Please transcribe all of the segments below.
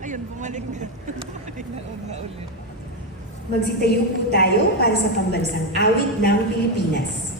Ayun, bumalik na. Naon na ulit. Magsitayo po tayo para sa pambansang awit ng Pilipinas.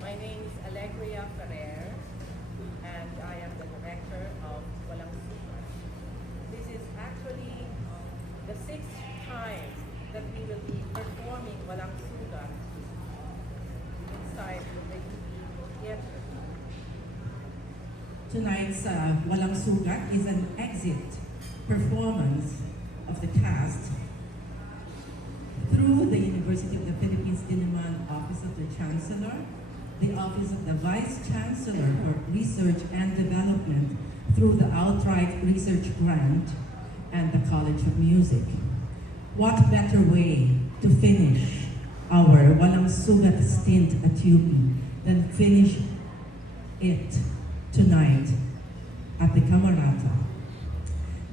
My name is Alegria Ferrer, and I am the director of Walang Sugat. This is actually the 6th time that we will be performing Walang Sugat inside the UP Theater. Tonight's Walang Sugat is an exit performance of the cast through the University of the Philippines Diliman Office of the Chancellor, the Office of the Vice Chancellor for Research and Development through the Outright Research Grant, and the College of Music. What better way to finish our Walang Sugat stint at UP than finish it tonight at the Camerata.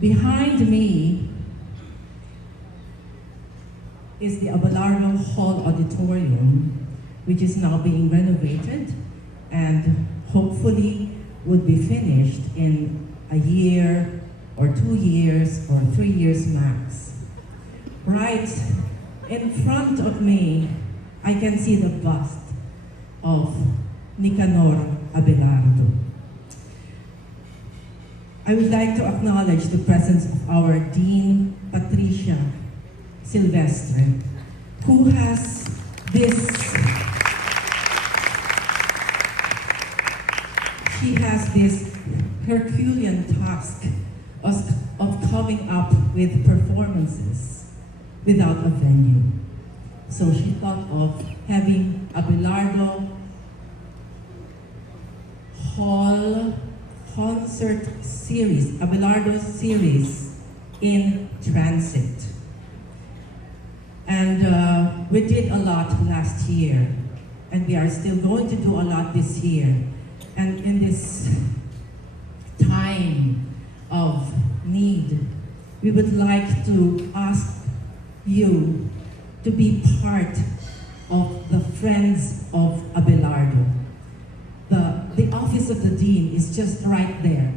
Behind me is the Abelardo Hall Auditorium, which is now being renovated and hopefully would be finished in a year or 2 years or 3 years max. Right in front of me, I can see the bust of Nicanor Abelardo. I would like to acknowledge the presence of our Dean, Patricia Silvestre, who has this, she has this Herculean task of coming up with performances without a venue. So she thought of having Abelardo Hall concert series, Abelardo series in transit. And we did a lot last year, and we are still going to do a lot this year. And in this time of need, we would like to ask you to be part of the Friends of Abelardo. The office of the Dean is just right there.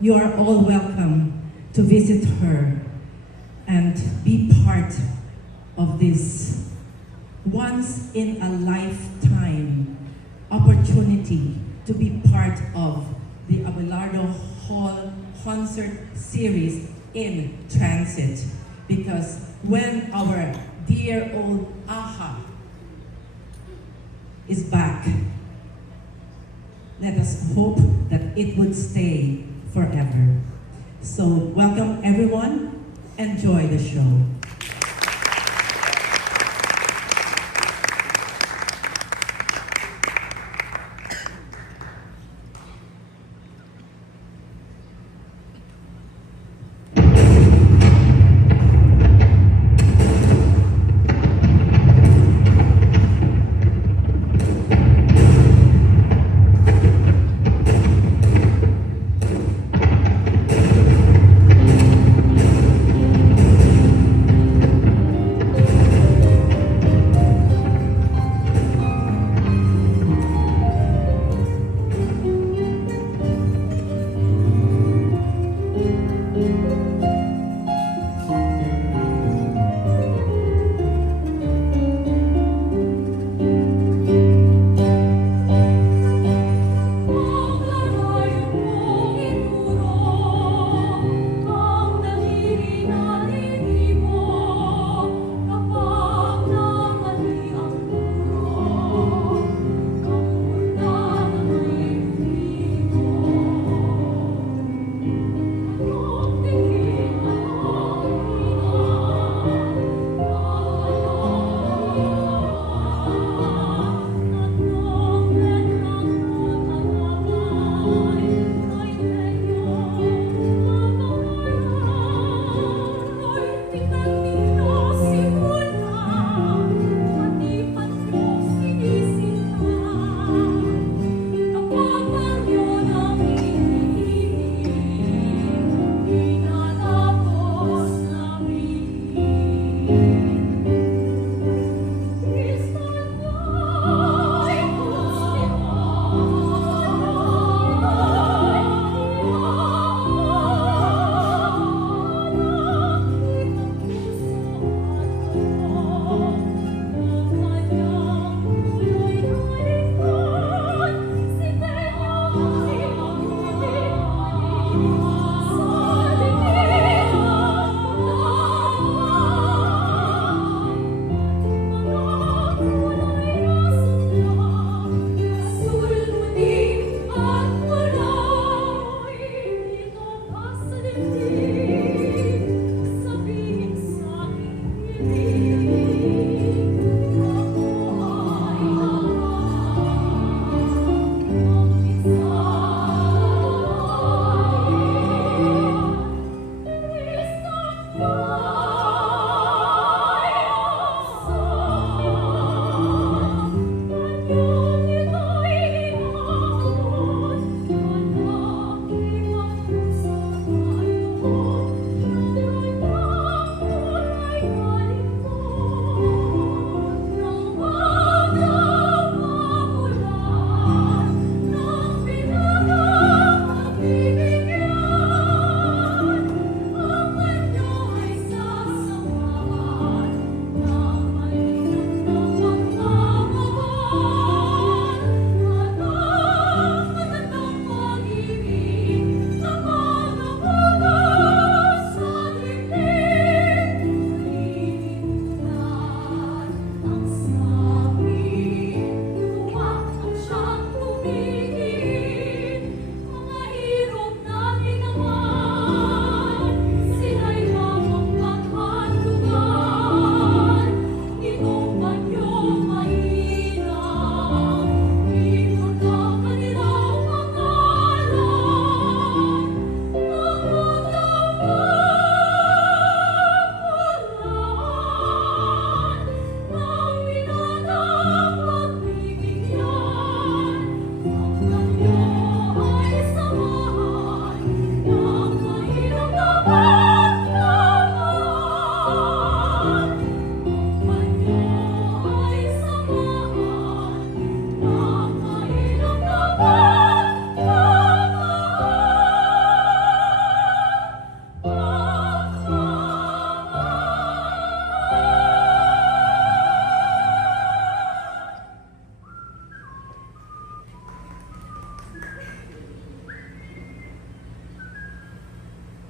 You are all welcome to visit her and be part of this once-in-a-lifetime opportunity to be part of the Abelardo Hall concert series in transit. Because when our dear old AHA is back, let us hope that it would stay forever. So welcome everyone. Enjoy the show.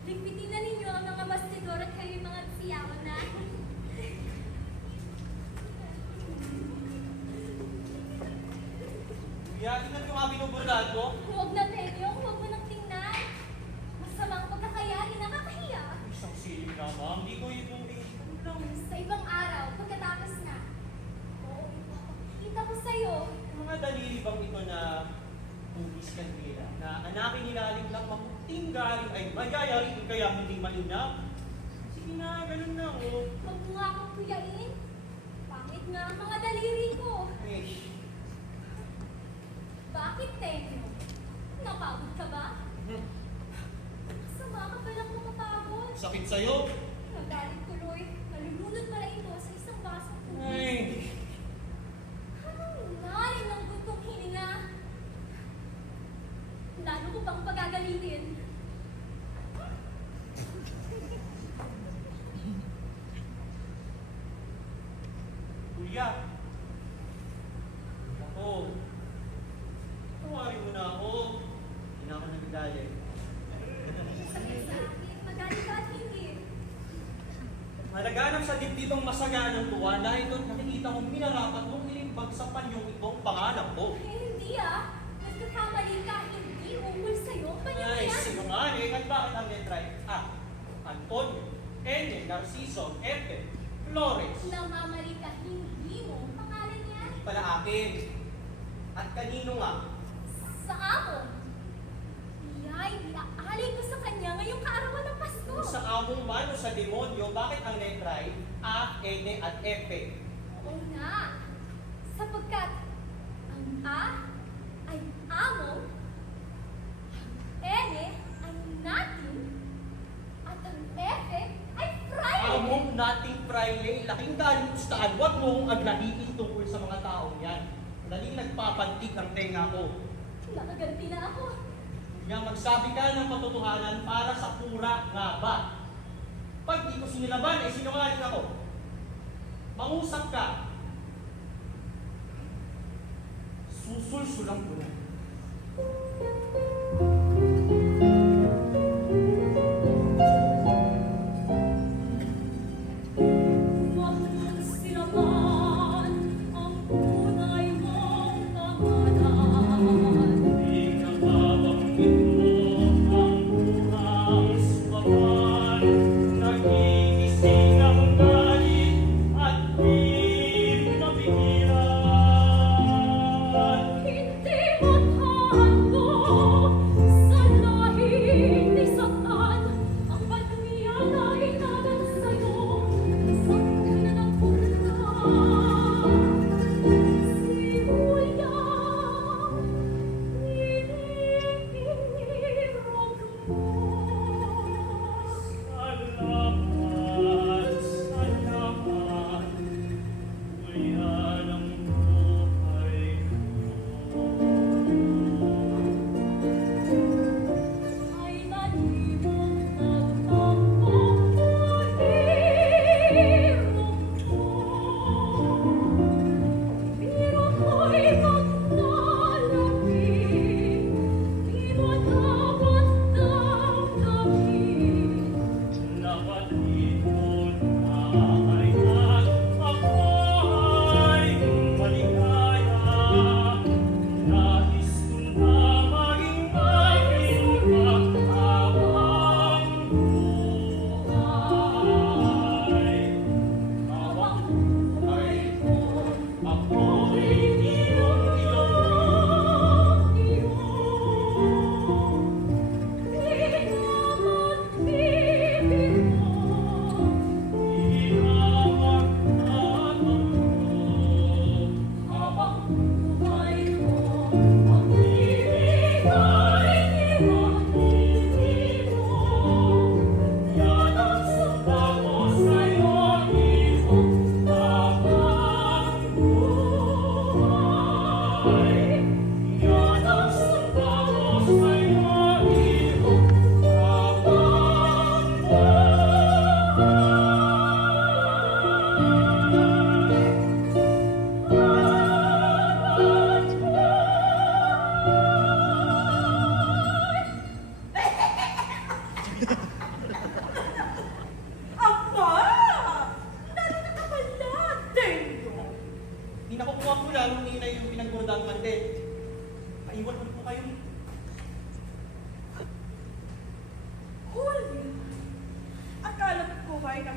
Ligpitin na ninyo ang mga bastidor at kayo'y mga siyawan na. Kuya, tingnan ko nga binuburdahan ko. Huwag na, Tenyo. Huwag mo nang tingnan. Masamang pagkakayari, nakakahiya. Isang silip na, ma'am. Di ko yung Sa ibang araw, pagkatapos na. Oo, ipapakita ko sa'yo. mga daliri bang ito na bugis kanila na anaking ilalim ng maputing galing ay magayarin kaya hindi mainam? Sige na, ganun na, oh. Huwag mo nga akong kuyain. Pangit nga ang mga daliri ko. Eh, Bakit, Tenyo? Napagod ka ba? Masama ka palang mapapagod. sakit sa'yo? Nagalit tuloy. Nalulunod pala ito sa isang basong tubig. Ay, Anong lalim ng gustong hininga? Lalo ko bang pagagalitin? kuya. Ako. Tawarin mo na ako. Hindi na ako nagdali. Sakit sa akin, magalit ka at hindi. Malaganap sa dibdibang masagaan ng tuwa dahil doon nakikita mong minarapat mong ilimbag sa panyong itong panganap ko. Eh, hindi ah. Nagkakamali ka, hindi ukol sa'yo. Panyo Ay, yan. sinungaling. At bakit ang letra A? Antonio, N, Narciso, F, Flores. Namamali ka, hindi mo. Pangalan yan. Pala akin. At kanino nga? Sa amo. Yay, iaalay ko sa kanya ngayong kaarawan ng Pasko. Kung sa among man o sa demonyo, bakit ang letra ay A, N, at F? Oo nga. Sapagkat ang A ay amo, ang N ay natin, at ang F ay Friday. Among nating Friday, laking galustaan. Huwag mo kong aglahiin tungkol sa mga taong yan. Daling nagpapantik ang tenga ko. Nakaganti na ako. Nga magsabi ka ng patotohanan para sa pura nga ba? Pag di ko sinilaban, ay sinungaling ako. Mangusap ka. Susulsulang ko na.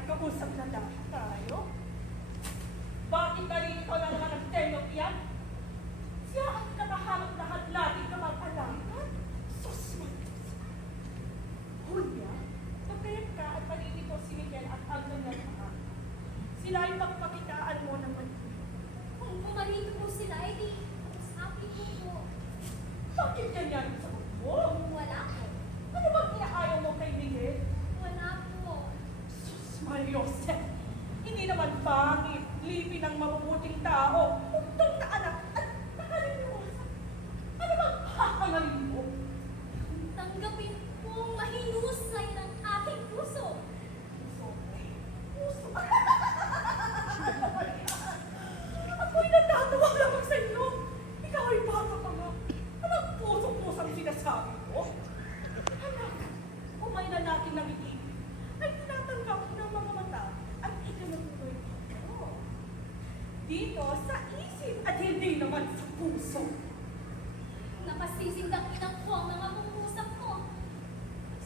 nagkausap na dapat tayo? Bakit na rin ikaw na naman ang tenok yan? Siya ang nakaharap lahat natin kamag-alaman. Sus, Julia, pagkayat ka at paninito si Miguel at Agnon na lahat. Sila ay magpakitaan mo naman. Kung pumarito po sila, edi sabi ko po. Bakit ganyan sa mo? Kung wala po. Ano bang inaayaw mo kay Miguel? Wala po. Sus, Mariosep, hindi naman pangit, lipin ng mabubuting tao, untong na anak at nakaliniwasan. Ano bang hahangarin mo? Tanggapin po ang mahinusay ng aking puso. Puso. Ako'y natatawa lamang sa inyo. Ikaw ay bata pa nga. Anong puso-pusang sinasabi mo? Anak, kung may lalaki na iibig, ay tinatanggap ng mga mata at ikinutuloy ko. Dito sa isip at hindi naman sa puso. Napasisindak inang ko ang mga pangusap ko.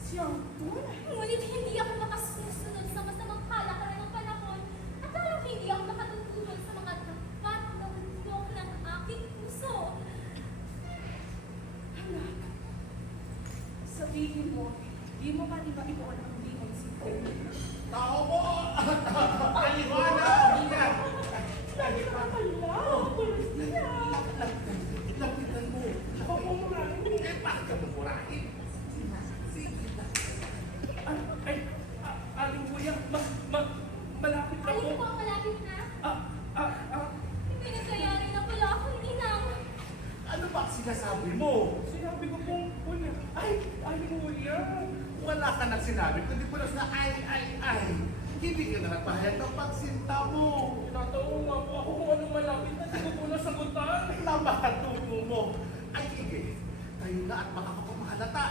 Siyang tunay. Ngunit hindi ako makasusunod sa masamang kalakaran ng panahon at lalong hindi ako makatutulog sa mga dapat na ulong ng aking puso. Anak, sabihin mo, di mo ba iba-ibuan ang limon si Tony? Tao mo! Aliwana! Aliwana! Lagi ka pala, pulis niya. Lapitan mo. Ako pumurahin. Eh, bakit ka mumurahin? Sige na. Aling kuya, malapit na Alin po. po ang malapit na? Hindi May nagkayari na pala akong inang. Ano ba sinasabi mo? Sinabi ko pong kuya. Aling kuya. Wala ka nang sinabi, kundi pulos na ay. Hindi ka na nagpahayag ng pagsinta mo. Tinatawa nga po ako kung anong malapit na hindi ko po nasagutan. Napakatuto mo. Ay, sige. Tayo na at makakapamahalata.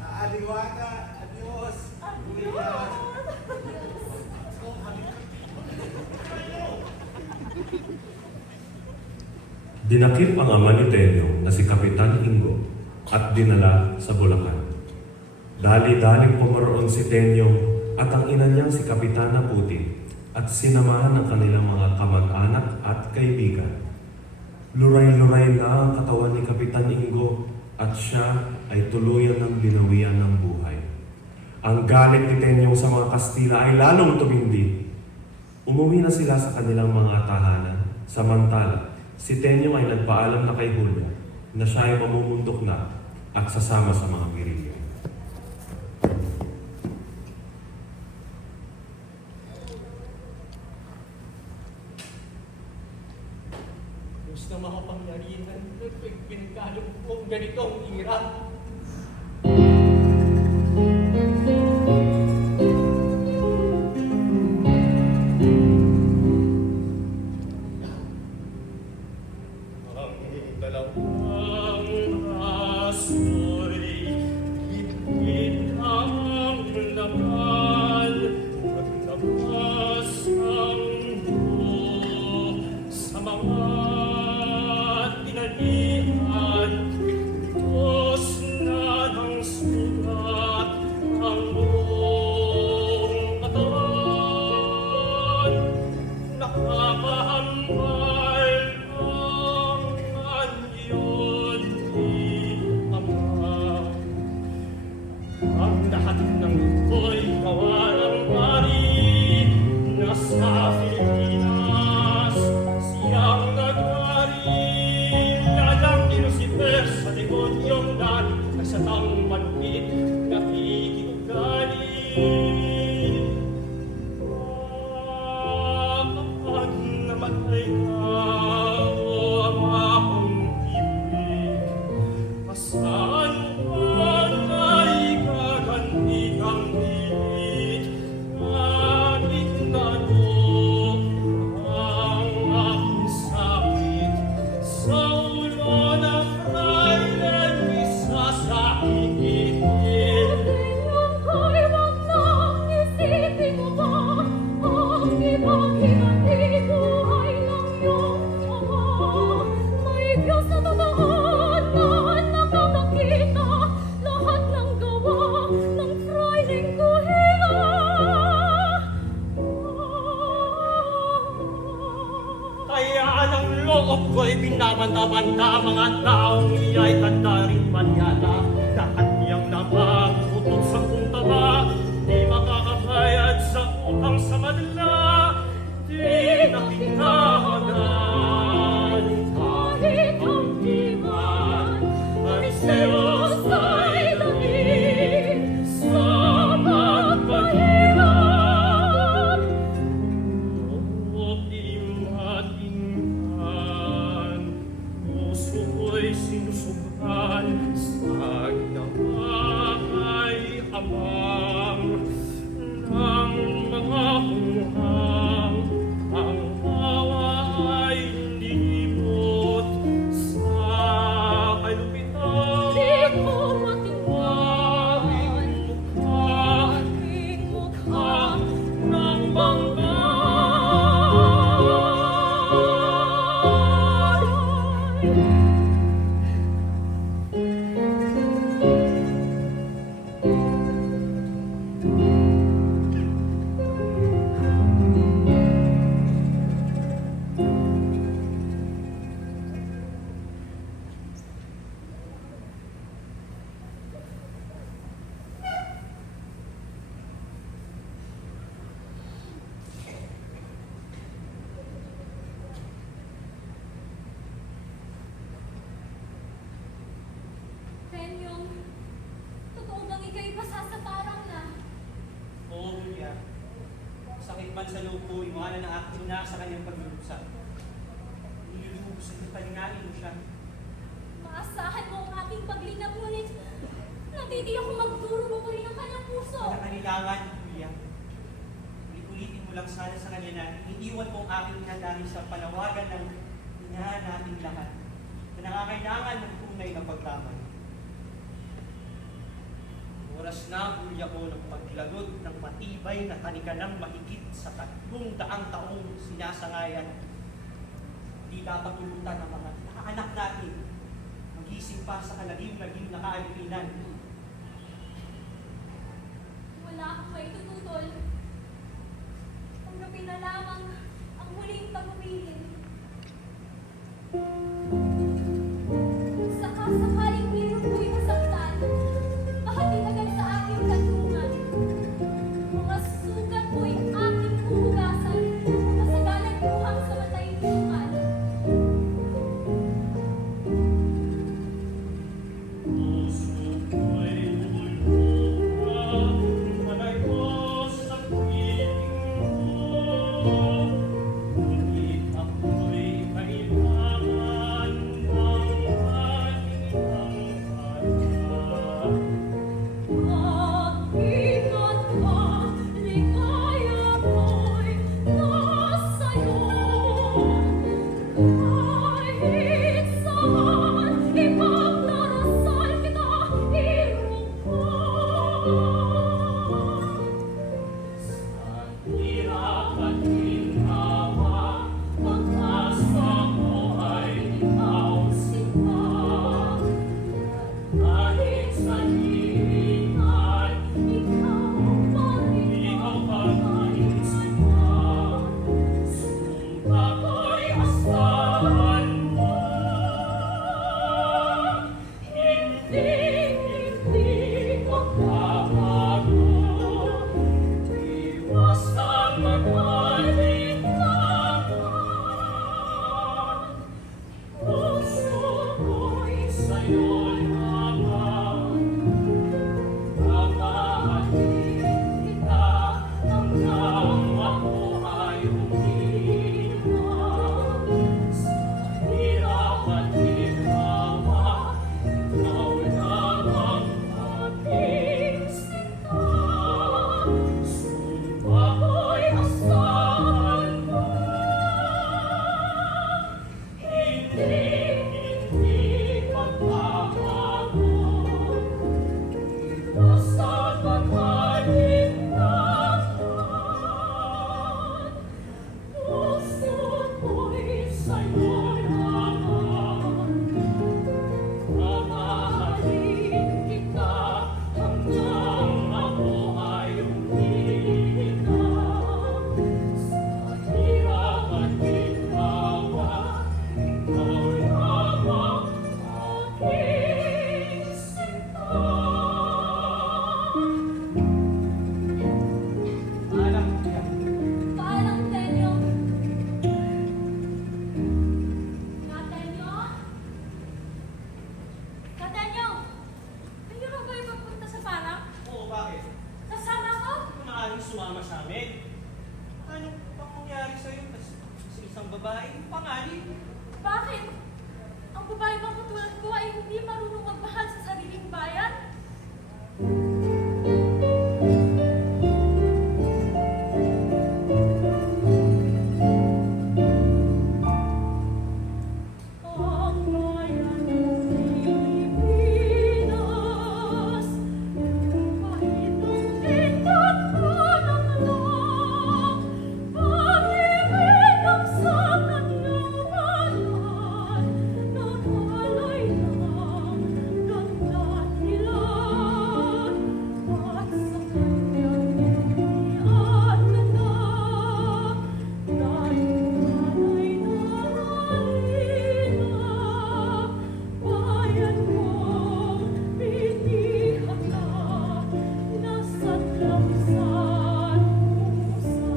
Aliwana, adios. Adios! Dinakip ang ama ni Tenyo na si Kapitan Ingo at dinala sa Bulacan. Dali-daling pumaroon si Tenyo at ang ina niyang si Kapitana Puti at sinamahan ng kanilang mga kamag-anak at kaibigan. Luray-luray na ang katawan ni Kapitan Ingo at siya ay tuluyan ng binawian ng buhay. Ang galit ni Tenyo sa mga Kastila ay lalong tumindi. Umuwi na sila sa kanilang mga tahanan, samantala si Tenyo ay nagpaalam na kay Julia na siya ay mamumundok na at sasama sa mga gerilya. Diyos na makapangyarihan, pinagkalong kong ganitong hirap. Ang dalawang asoy, ibig ang laman, naglabas ang buo sa mga tinalian, Diyos na ng sugat ang buong katawan, nakakahambal ang anyon ni Ama. Ang lahat ng ito'y gawa ng hari na sa Pilipinas siyang nagari. Lalang ni Lucifer sa demonyong dati ay sa taong manhid nakikiugali. Kapag namatay ka, o Ama kong ibig, saan man ay gaganti kang pilit, kahit ganun ang aking sakit. Sa ulo na frailen, isa sa higit. Tingnan ko'y wag nang isipin mo ba ang ibang-ibang buhay ng iyong ama. May Diyos na totoo na nakakakita tumanda mga taong iya'y tanda rin man yata na kanyang napagutot sa kuntaba, di makakabayad sa utang sa madla, di na kinakagan. Kahit ang iman, Aristeos ay dahil sa pagpahirap. Di matingnan, puso ko'y sinusukan, sa ginawa ay abang ng mga hunghang. Ang hawa ay libot sa kalupitan. Di ko matingnan, aking mukha ng bangga. Tenyong, totoo bang ika'y pasasaparang na? Oo, Julia. Sakit man sa loob ko, iwanan ng aking ina sa kanyang paglulusa. Nilulubusan ng palinganin mo siya. Maasahan mo ang aking paglinap, ngunit natiti ako magduro ko rin ang kanyang puso. Wala kanilangan, Julia. Ulit-ulitin mo lang sana sa kanya na iniiwan mo ang aking ina dahil sa panawagan ng ina nating lahat na nangangailangan ng tunay na paglaban. Oras na, Julia ko, ng paglagot ng matibay na kanikanang mahigit sa 300 taong sinasangayan. Di dapat tulutan ng mga anak natin magising pa sa kalagim-lagim na kaalipinan. Wala akong maitututol. Tanggapin na lamang ang huling pag-uwihin. Saka-sakaling meron ko'y masaktan, mahatid agad sa aking kanlungan. Mga sugat ko'y aking huhugasan, masagalang buhang sa matayungan. Puso ko'y bulbuha, malay ko sa piling ko. Ngunit ako'y kailangan ng ating pangalawa. Mag-ingat ka, ligaya ko'y nasa'yo. Kahit saan, ipagdarasal kita, iyong ko. Sa hirap at ginawa, pag-asa ko ay ikaw sila. Kahit sa hihingan, ikaw pa rin sila. Sumpa ko'y asahan mo. Hindi ko babago. Iwasan mag-alinlangan. Puso ko'y sa'yo lamang. Mamahalin kita hanggang ako ay umiiwan. Sa hirap at ginawa, ikaw lang sumama sa amin. Ano bang mangyari sa'yo? Sa isang babae, panganib. Bakit? Ang babae bang katulad ko ay hindi marunong magmahal sa sariling bayan? Ang bayan ng Pilipinas, kahit ang tindag ko ng lang, pag-ibig ang sa kanyang bayan, nag-alay lang ng dahilan, at sa kanyang iniat na dahil alay na halina, bayan kong pinihaka, nasadlang sa pusa.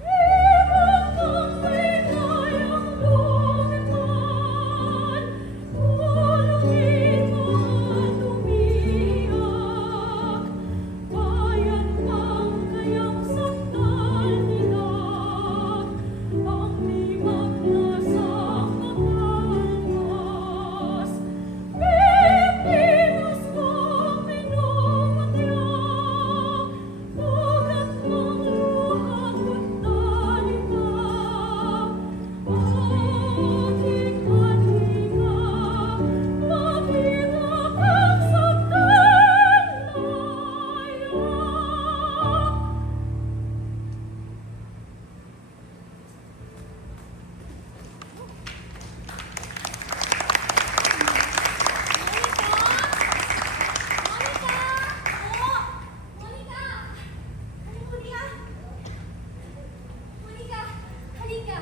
Ibang ang ligayang lumipan, pulungin mo at umiyak, bayan pang kayang saktan nila, ang limag na sang makalmas. Pilipinas kong minumutya, ugat mong luha ko't talika, aking kanina, mahirap ang saktan laya. Monica! Monica! Monica! Monica, halika.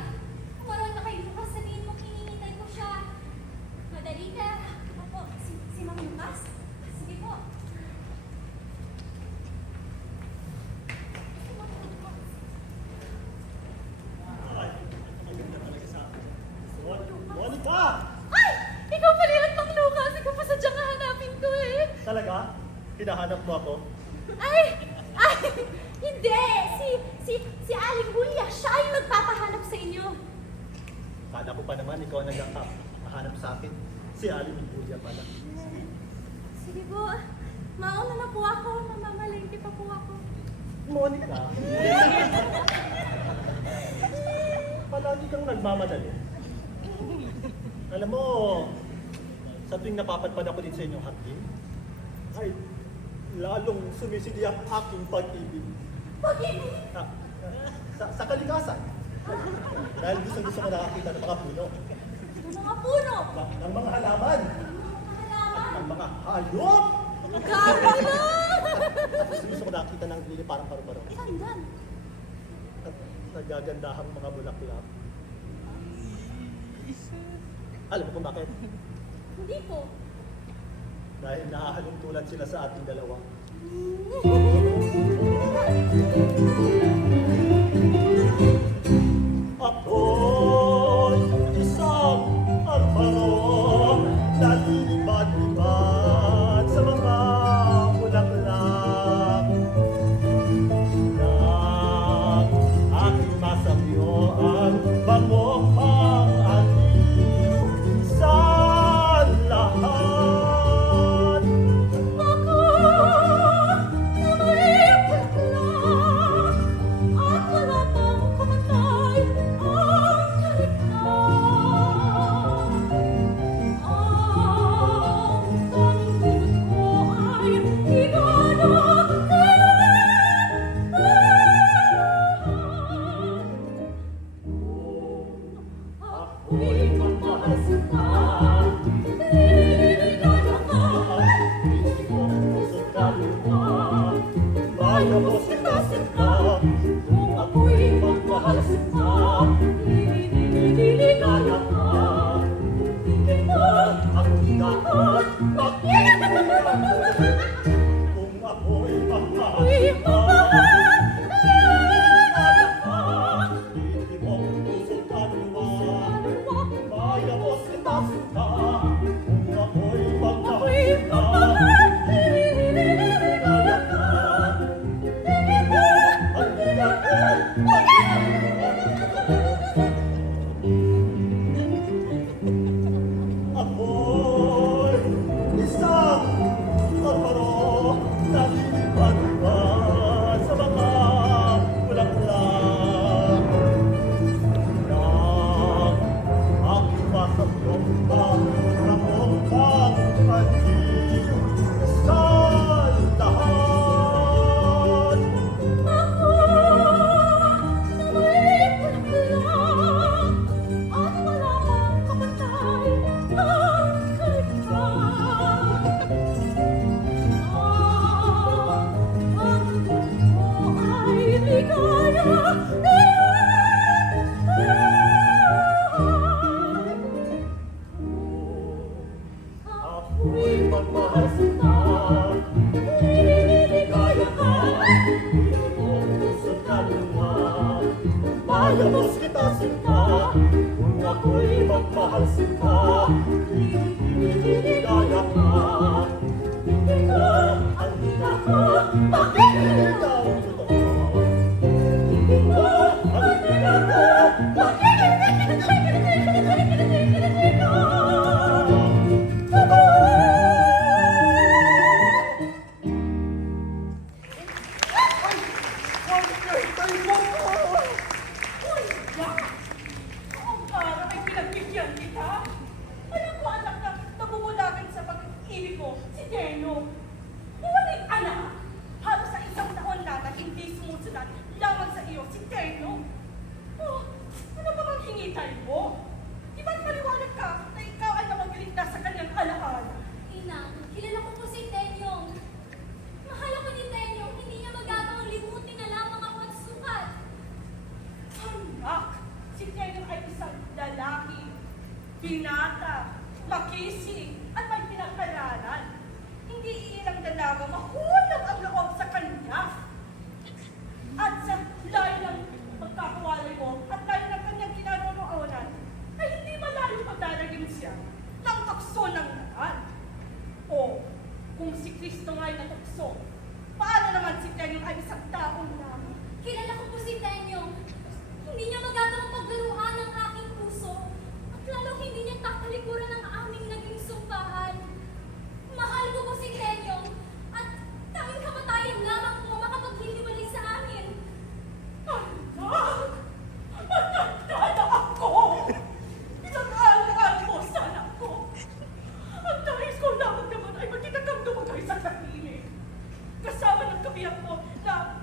Kumaroon na kayo bukas. Sabihin mo, hinihintay ko siya. Madali ka. Opo, si Mang Lucas? Sige po. Si Mang Lucas. Monica! Ay! Ikaw pala yung Mang Lucas. Ikaw pa sadyang hahanapin ko eh. Talaga? Hinahanap mo ako? Ay! Ay! Hindi! Si Aling Julia, siya yung nagpapahanap sa inyo. Kala ko pa naman ikaw ang naghahanap sa akin. Si Aling Julia pala. Sige po. Mauna na po ako. Mamamalengke pa po ako. Monica! Palagi kang nagmamadali. Alam mo, sa tuwing napapadpad ako din sa inyong hardin, ay lalong sumisidi ang aking pag-ibig. Pag-ibig! Sa kalikasan. Dahil gusto ko nakakita ng mga puno, Ng mga puno! ng mga halaman, Mga halaman! ng mga hayop. Gabi na! Gusto ko nakakita ng lili parang paru-paro. Sandan! At nagagandahang mga bulaklak. Alam mo kung bakit? Hindi po. Dahil nahahalintulad sila sa ating dalawa. Ako'y isang armaro na lilipad-lipad sa mga bulaklak. Nang aking masabyo ang bangong pang-aliw sa lahat. Ako na may paglak at wala pang kamatay ang kalikha. Ang tanging ko ay iganap ako'y magmahasika, liligayan ka. Kung ako'y magmahasika, liligayan ka. Tingin mo ang tinakot, bakit? Kung ako'y Ako'y magmahal, magmahal, hindi mo puso't kaluluwa. kaluluwa. Maya mo sinta-sinta, kung ako'y Ako'y magmahal, magmahal, liligayan ka. ako'y magmahal sinta. Niligaya ka, iyong puso kaluluwa. Malamos kita sinta, kung ako'y magmahal sinta. Niligaya ka, hindi ka ang hina ko, bakit ikaw totoo? Hindi ka ang hina ko, bakit Uy, Jack! Ang para may pinagbigyan kita. Alam ko, anak, na nabubulagan sa pag-ibig mo, si Deno. Walang anak. Halos sa isang taon na hindi sumusunod lamang sa iyo si Deno. Oh, ano ba bang hingitay mo? Di ba't maliwanag ka na ikaw ay namagligtas sa kanyang alaala? Inang, kilala ko po si Tenyong. Mahal ako ni Tenyong, hindi niya magagawang limutin na lamang ako at sukat. Anak, si Deno ay isang lalaki, binata, makisi, at may pinakalanan. Hindi iilang dalaga mahulog ang loob sa kanya. At sa layo ng pagkakawalay mo at layo ng kanyang ginanonoonan, ay hindi malayo pagdaragin siya ng tukso ng daan. O, kung si Kristo nga'y natukso, paano naman si Deno ay isang taong lamang? Kilala ko po si Tenyong. Hindi niya magagawang paglaruan ang aking puso. At lalong hindi niya tatalikuran ang aming naging sumpahan. Mahal ko po si Tenyong. At tanging kamatayan lamang po makapaghiliwalay sa amin. Anak! Matanda na ako! Isang alaala mo sa anak ko. Ang nais ko lamang naman ay magkita kang dumagay sa sarili. Kasama ng kabiyak mo na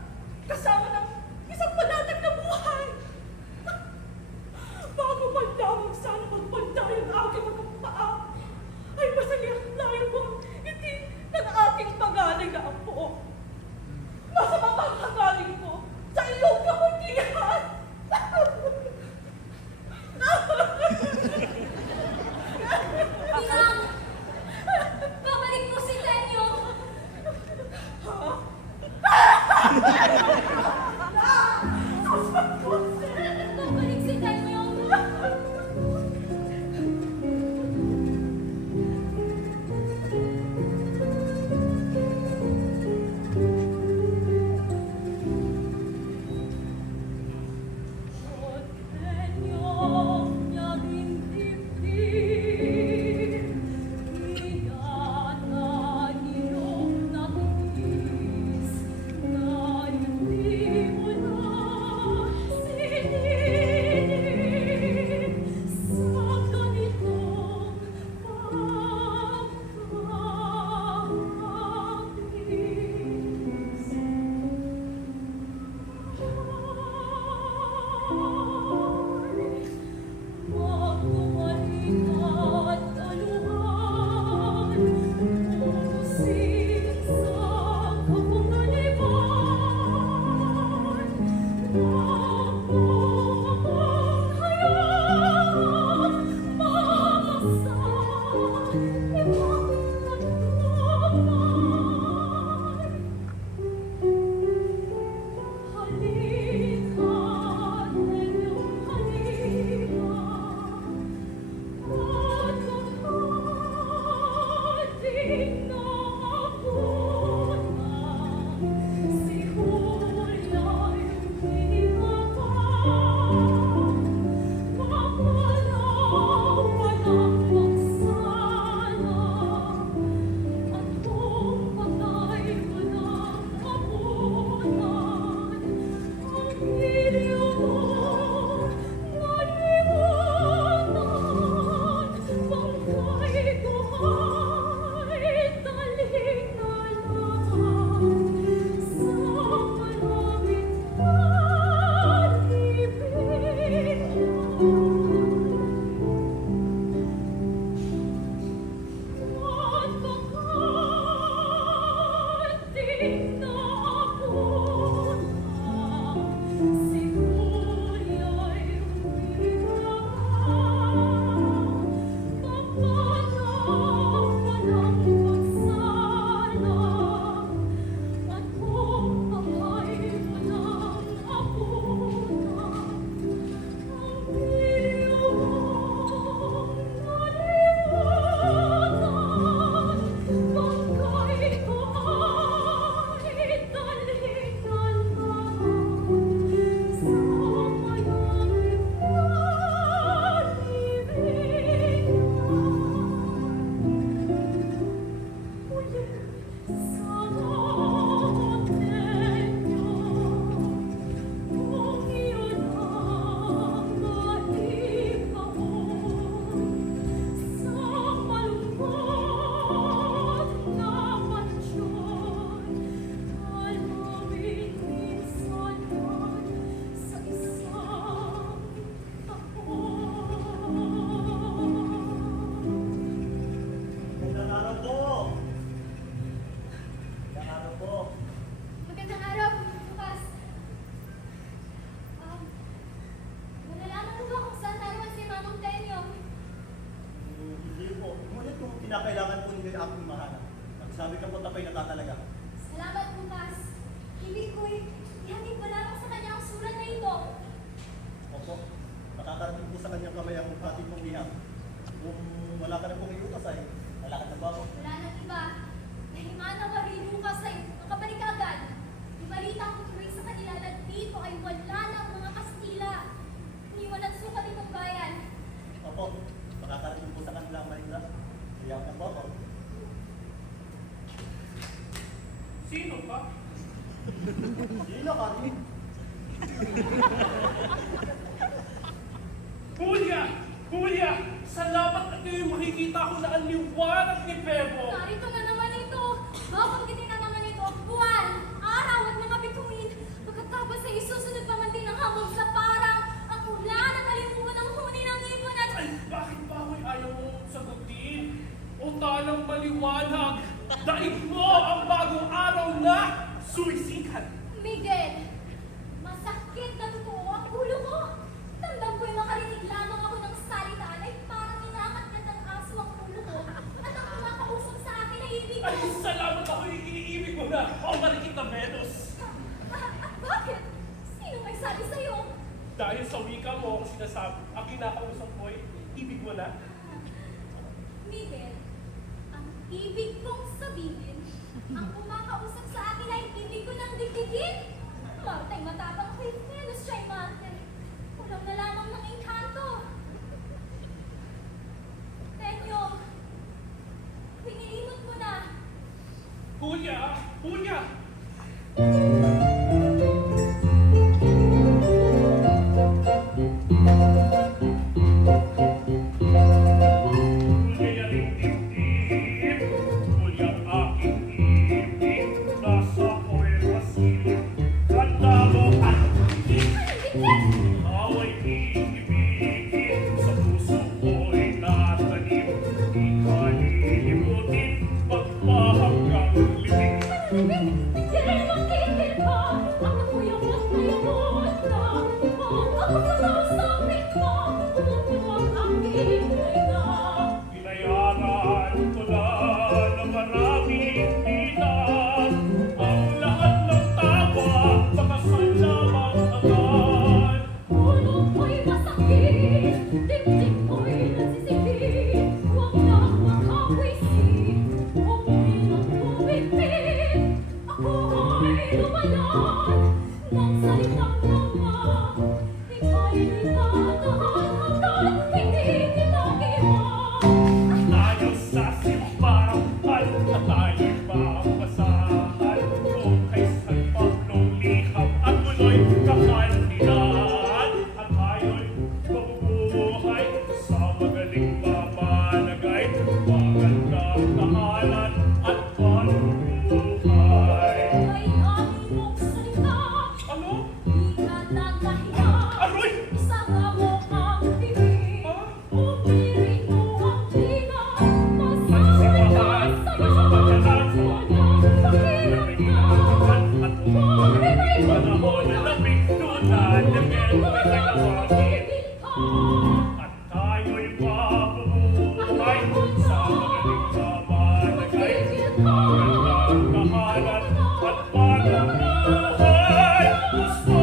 Sabi ka po tapay natatalaga. Salamat, Lucas. Ibig ko'y ihatid mo lamang sa kanya ang sulat na ito. Opo, nakakarating po sa kanyang kamay ang ating pong liham. Kung wala ka na pong iutas ay, lalakad na ba ako? Wala nang iba. Nahimana ko rin Lucas ay makabalik ka agad. Ibalita ko tuloy sa kanila na dito ay wala ng mga Kastila. Iniwan at sukat itong bayan. Opo, makakarating po sa kanila ang Manila. Iyak na po ako. Sino ka? Sino ka rin? Julia! Julia! Salamat at yung makikita ko na ang liwanag ni Bebo. Narito na naman ito. Babanggitin na naman ito ang buwan, araw at mga bituin. Pagkatapos ay isusunod pa man din ang hamog sa parang ang ulan at alimugan ng huni ng ibon at... Ay, bakit ba ako'y ayaw mo sagutin? O talang maliwanag, daig mo ang bagong araw na suwisikan. Miguel, masakit na totoo ang ulo ko. Tandang ko'y makarinig lamang ako ng salitaan ay parang inakatkat ang aso ang ulo ko. At ang kumakausap sa akin ay ibig ko. Ay, salamat ako'y iniibig mo na. O marikit na Venus. At bakit? Sino may sabi sa'yo? Dahil sa wika mo ang sinasabi, ang kinakausap ko ay ibig mo na. Miguel, ang ibig kong sabihin, ang kumakausap sa akin ay ibig ko ng digdigin. Marta'y matapang kay Venus siya'y Marte. Kulang na lamang ng engkanto. Tenyo, pinilimot mo na. Julia! Julia! Julia ring dibdib, Julia aking ibig, nasa ko'y masilip, ganda mo at ibig. Awa'y iibigin, sa puso ko'y natanim, di ka lilimutin, magpahanggang libing. Miguel, makikil ka. Ako po yung nagmayamot na. Ako kausapin mo. Umutuwag ang ibig na. Binayaran ko na ng maraming bilang ang lahat ng tawa, makasal lamang agad. Ulo ko'y masakit, dibdib ko'y nagsisipit. Huwag na makawisi, umuwi ng bumipit. Ako ay lumayan ng salitang naman. Ika'y nagtatahan hanggang hindi kita iwan. Tayo sa simbahan at tayo'y papasahan kung kay San Pablo liham at tuloy kakandilan. At tayo'y mabubuhay sa magaling mamalagay, magandang tahanan at panubuhay. Ay aming mong salita, Ano? di ka nagkahiya. Aroy! Isama mo ang bibig, umirin mo ang tina. Masabi na sa'yo, walang mahirap na. Panahon na labing lunan, nagel may kalawagin. Pipil ka. At tayo'y mabubuhay sa magaling na malagay, magandang kahanan at pagkabuhay. Gusto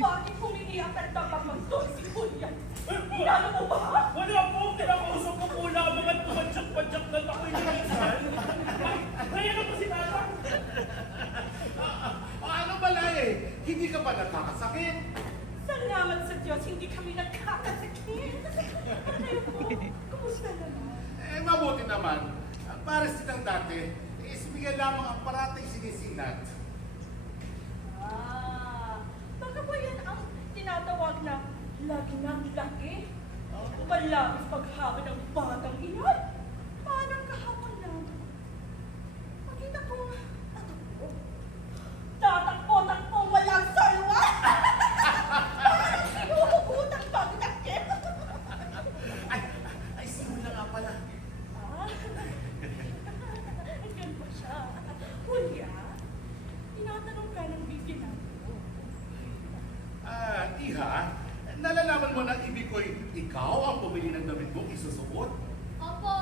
Bakit humihiyak at nakapagtol si Julia? Inano mo ba? wala po, kinakausap ko po lamang at tumadyak-padyak na ako'y minsan. Kaya na po si Tata. Ano pala eh? Hindi ka ba nakakasakit? Salamat sa Diyos, hindi kami nagkakasakit. Kayo po, kumusta naman? Mabuti naman. Pares ditang dati, isbigay lamang ang parating sinisilat. Baka ba yan ang tinatawag na lagi ng laki? Malapit paghahon ng batang iyan. Parang kahapon lang. Makita ko, tatakbo-takbo walang salwa. Parang sinuhugutan pag nakip. Ay, simula nga pala. mundong isusuot. Opo,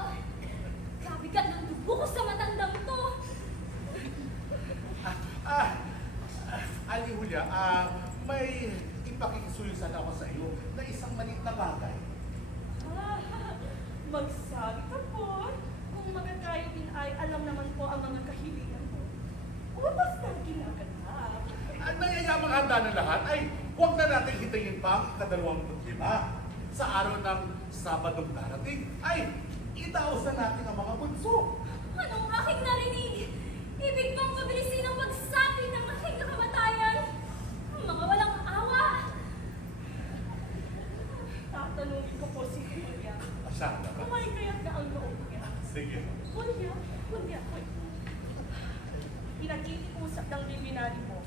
kabigat ng dugo ko sa matandang to. Ali Julia, may ipakikisulisan ako sa iyo na isang maliit na bagay. Magsabi ka po. Kung magagayo din ay alam naman po ang mga kahilingan mo. O basta ginaganap. Ang nayayamang handa ng lahat ay huwag na natin hintayin pa ang ika-25. Sa araw ng Sabadong darating ay itaos na natin ang mga bunso. Anong aking narinig? Ibig bang pabilisin ang pagsapit ng aking kakamatayan? Ang mga walang awa. Tatanungin ko po si Julia. Asyada ba? Kung may kaya't na ang loob niya. Sige. Julia. Pinag-iiusap ng bibinari mo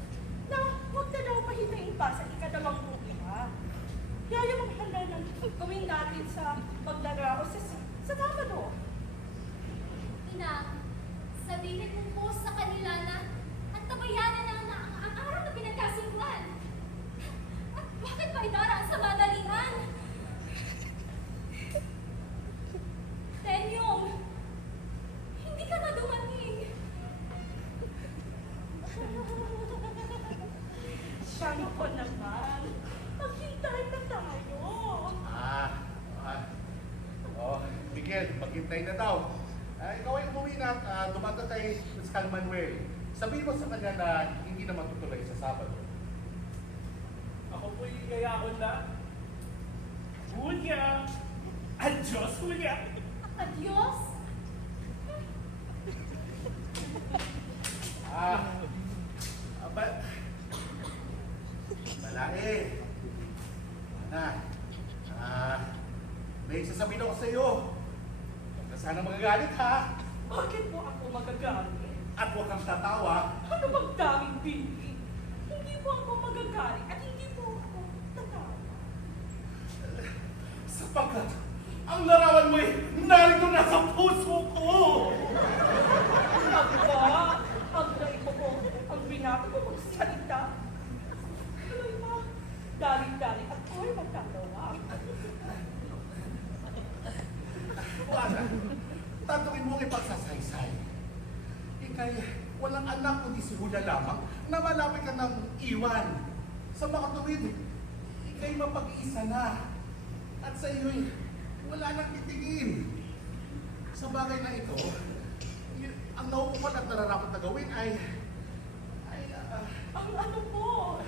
na huwag na daw pahintayin pa sa ika-2 iha. Kaya yung maghanda ng gawin natin sa pagdarao sa Sabado. Ina, sabihin mo po sa kanila na ang tabayanan na ang araw na pinagkasunduan. At bakit pa idaraan sa madalian? Tenyong, hindi ka na dumating. Siya ko naman. Maghintay na tayo. Miguel, maghintay na daw. Ikaw ay umuwi na at dumating kay Pascal Manuel. Sabihin mo sa kanya na hindi na matutuloy sa Sabado. Ako po'y gayaon na. Julia! Adios, Julia! Adios? Balae. Ana. May sasabihin ako sa iyo. Huwag ka sana magagalit ha. Bakit mo ako magagalit? At huwag kang tatawa. Ano bang daming bibi? Hindi mo ako magagalit at hindi mo ako tatawa. Sapagkat ang larawan mo'y narito na sa puso ko. Aba, ang daig mo ko, ang binato ko magsalita. Tuloy mo, daling-daling at ako'y magkatawa. Wala. Tatuin mo ang ipagsasaysay. Ika'y walang anak kundi si Julia lamang na malapit ka ng iwan. Sa mga tuwid, ika'y mapag-iisa na. At sa iyo'y wala nang titingin. Sa bagay na ito, ang nauupan at nararapat na gawin ay Ang ano po?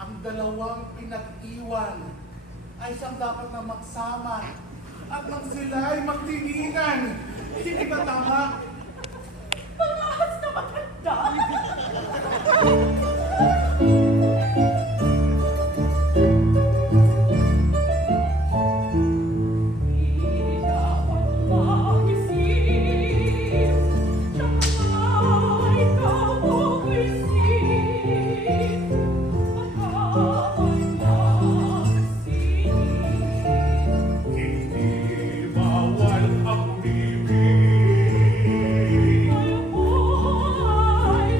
ang dalawang pinag-iwan ay siyang dapat na magsama at nang sila ay magtinginan. Hindi ba tama? Pangahas na matanda! Hindi bawal ang bibig. Ay,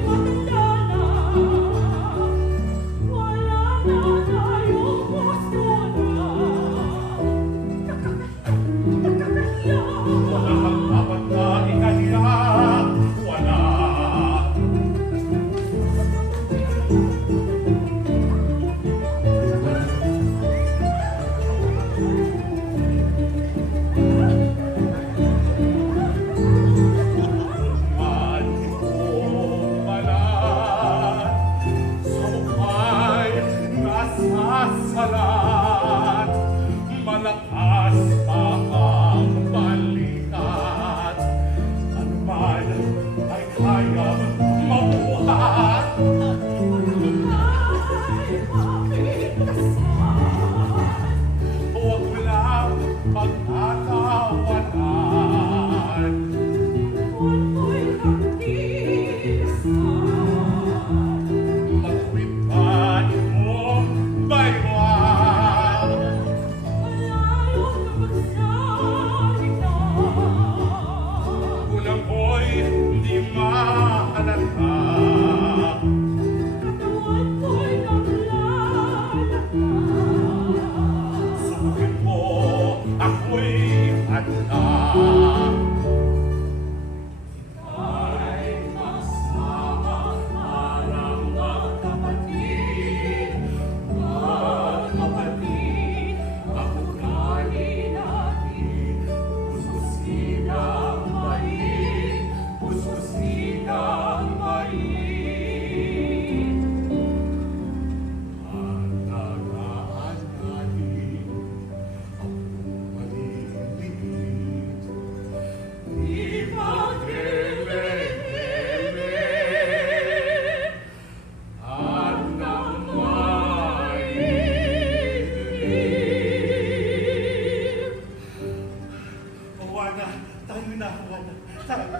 Juana, tayo na, Juana. Tayo na.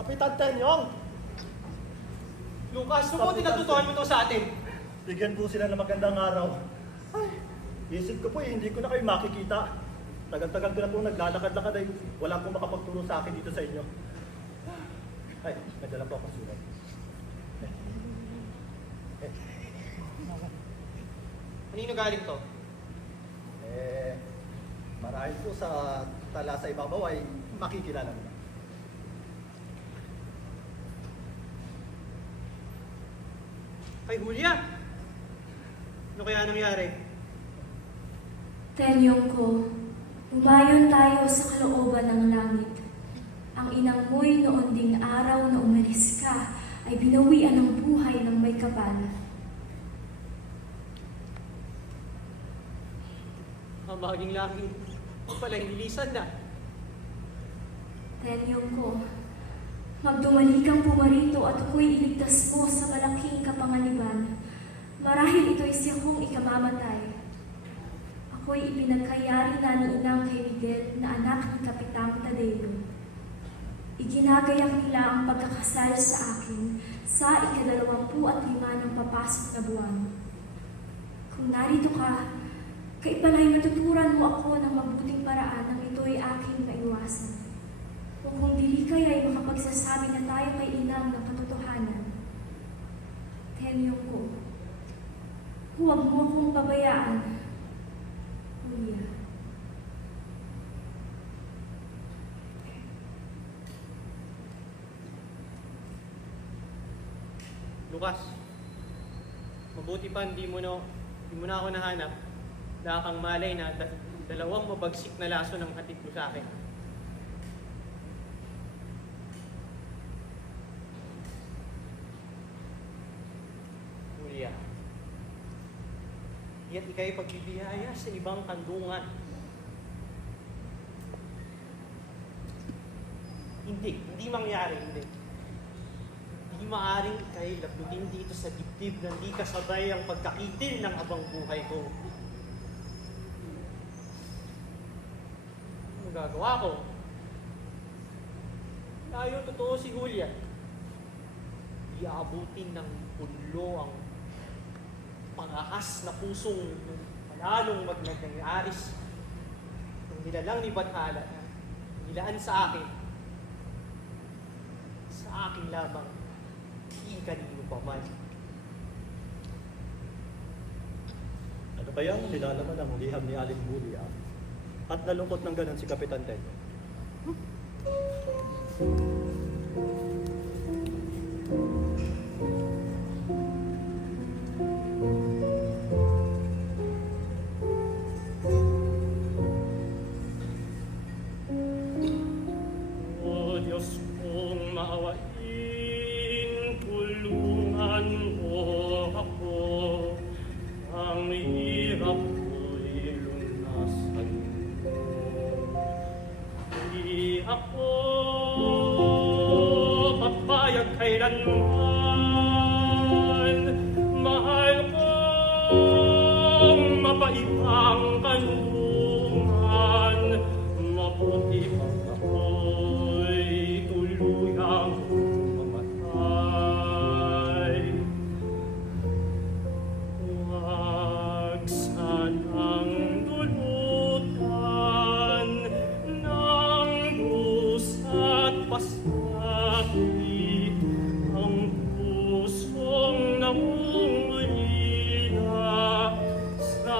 Kapitan Tenyong! Lucas, mabuti natutuhan mo to sa atin. Bigyan po sila ng magandang araw. Ay, isip ko po hindi ko na kayo makikita. Tagal-tagal ko na po naglalakad-lakad ay wala pong makapagturo sa akin dito sa inyo. Ay, may dala po ako sulat. Kanino galing to? Marahil po sa tala sa ibabaw ay makikilala mo na. Kay Julia? Ano kaya nangyari? Tenyong ko, umayon tayo sa kalooban ng langit. Ang inang mo'y noon ding araw na umalis ka ay binawian ng buhay ng may kapal. Ang maging langit, pala hinilisan na. Tenyong ko, magdumali kang pumarito at ako'y iligtas mo sa malaking kapanganiban. Marahil ito'y siyakong ikamamatay. Ako'y ipinagkayari na ni Inang kay Miguel na anak ni Kapitang Tadeo. Iginagayak nila ang pagkakasal sa akin sa 25 ng papasok na buwan. Kung narito ka, kaipanay matuturan mo ako ng mabuting paraan nang ito'y aking maiwasan. O kung dili kaya ay makapagsasabi na tayo kay Inang ng katotohanan. Tenyong ko, huwag mo akong pabayaan. Julia. Lucas, mabuti pa hindi mo na ako nahanap. Wala kang malay na dalawang mabagsik na laso ng hatid mo sa akin. Julia, iya't ika'y pagbibiyaya sa ibang kandungan. Hindi mangyari, hindi. Hindi maaaring ika'y laputin dito sa dibdib na di kasabay ang pagkakitil ng abang buhay ko. Ano gagawa ko? Tayo, totoo si Julia. Iaabutin ng punlo ang pangahas na pusong panalong magnanyaris ng nilalang ni Bathala na nilaan sa akin lamang, di kanino pa man. Ano kaya ang nilalaman ng liham ni Aling Julia? At nalungkot ng ganun si Kapitan Tenyong. O Diyos kong maawain, tulungan mo ako. Ang hirap ko'y lunasan mo. Di ako papayag kailanman. Mahal kong mapaibang kanungan. Mabuti pang ako'y tuluyang mamatay. Huwag sanang dulutan ng nagpasakit ang pusong nangungulila sa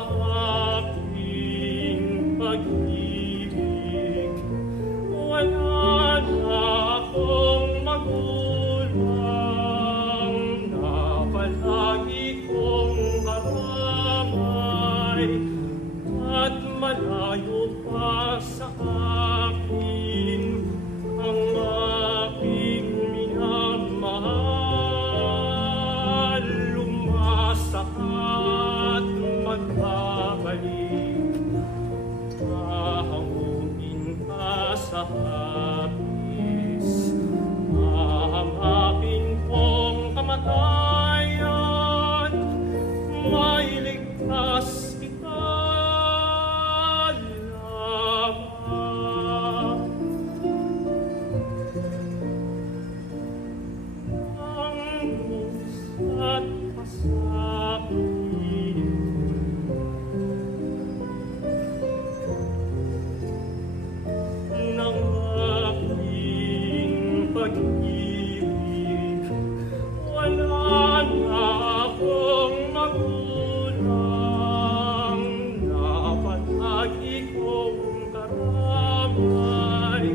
aking pag-ibig. Wala na akong magulang na palagi kong karamay at malayo pa sa akin ang aking minamahal. Lumasa at magbabalik, hahanguin ka sa hapis. Hahanapin kong kamatayan, may ligtas kita lamang. Ang at pasakit ng aking pag-ibig. Wala na akong magulang na palagi kong karamay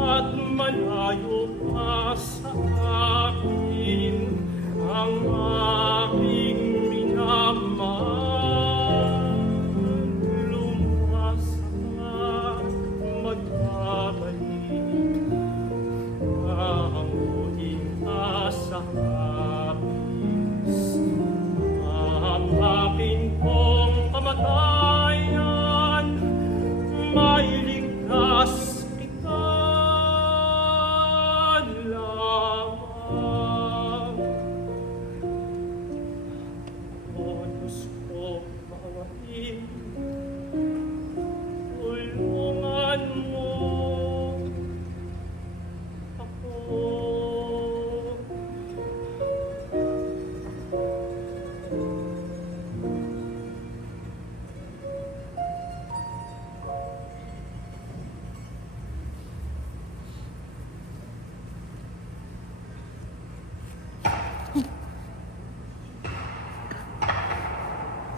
at malayo pa sa akin ang aking minamahal. Lumasa at magbabalik, hahanguin ka sa hapis. Hahanapin kong kamatayan, may ligtas kita lamang. O Diyos ko, mga tulungan mo ako.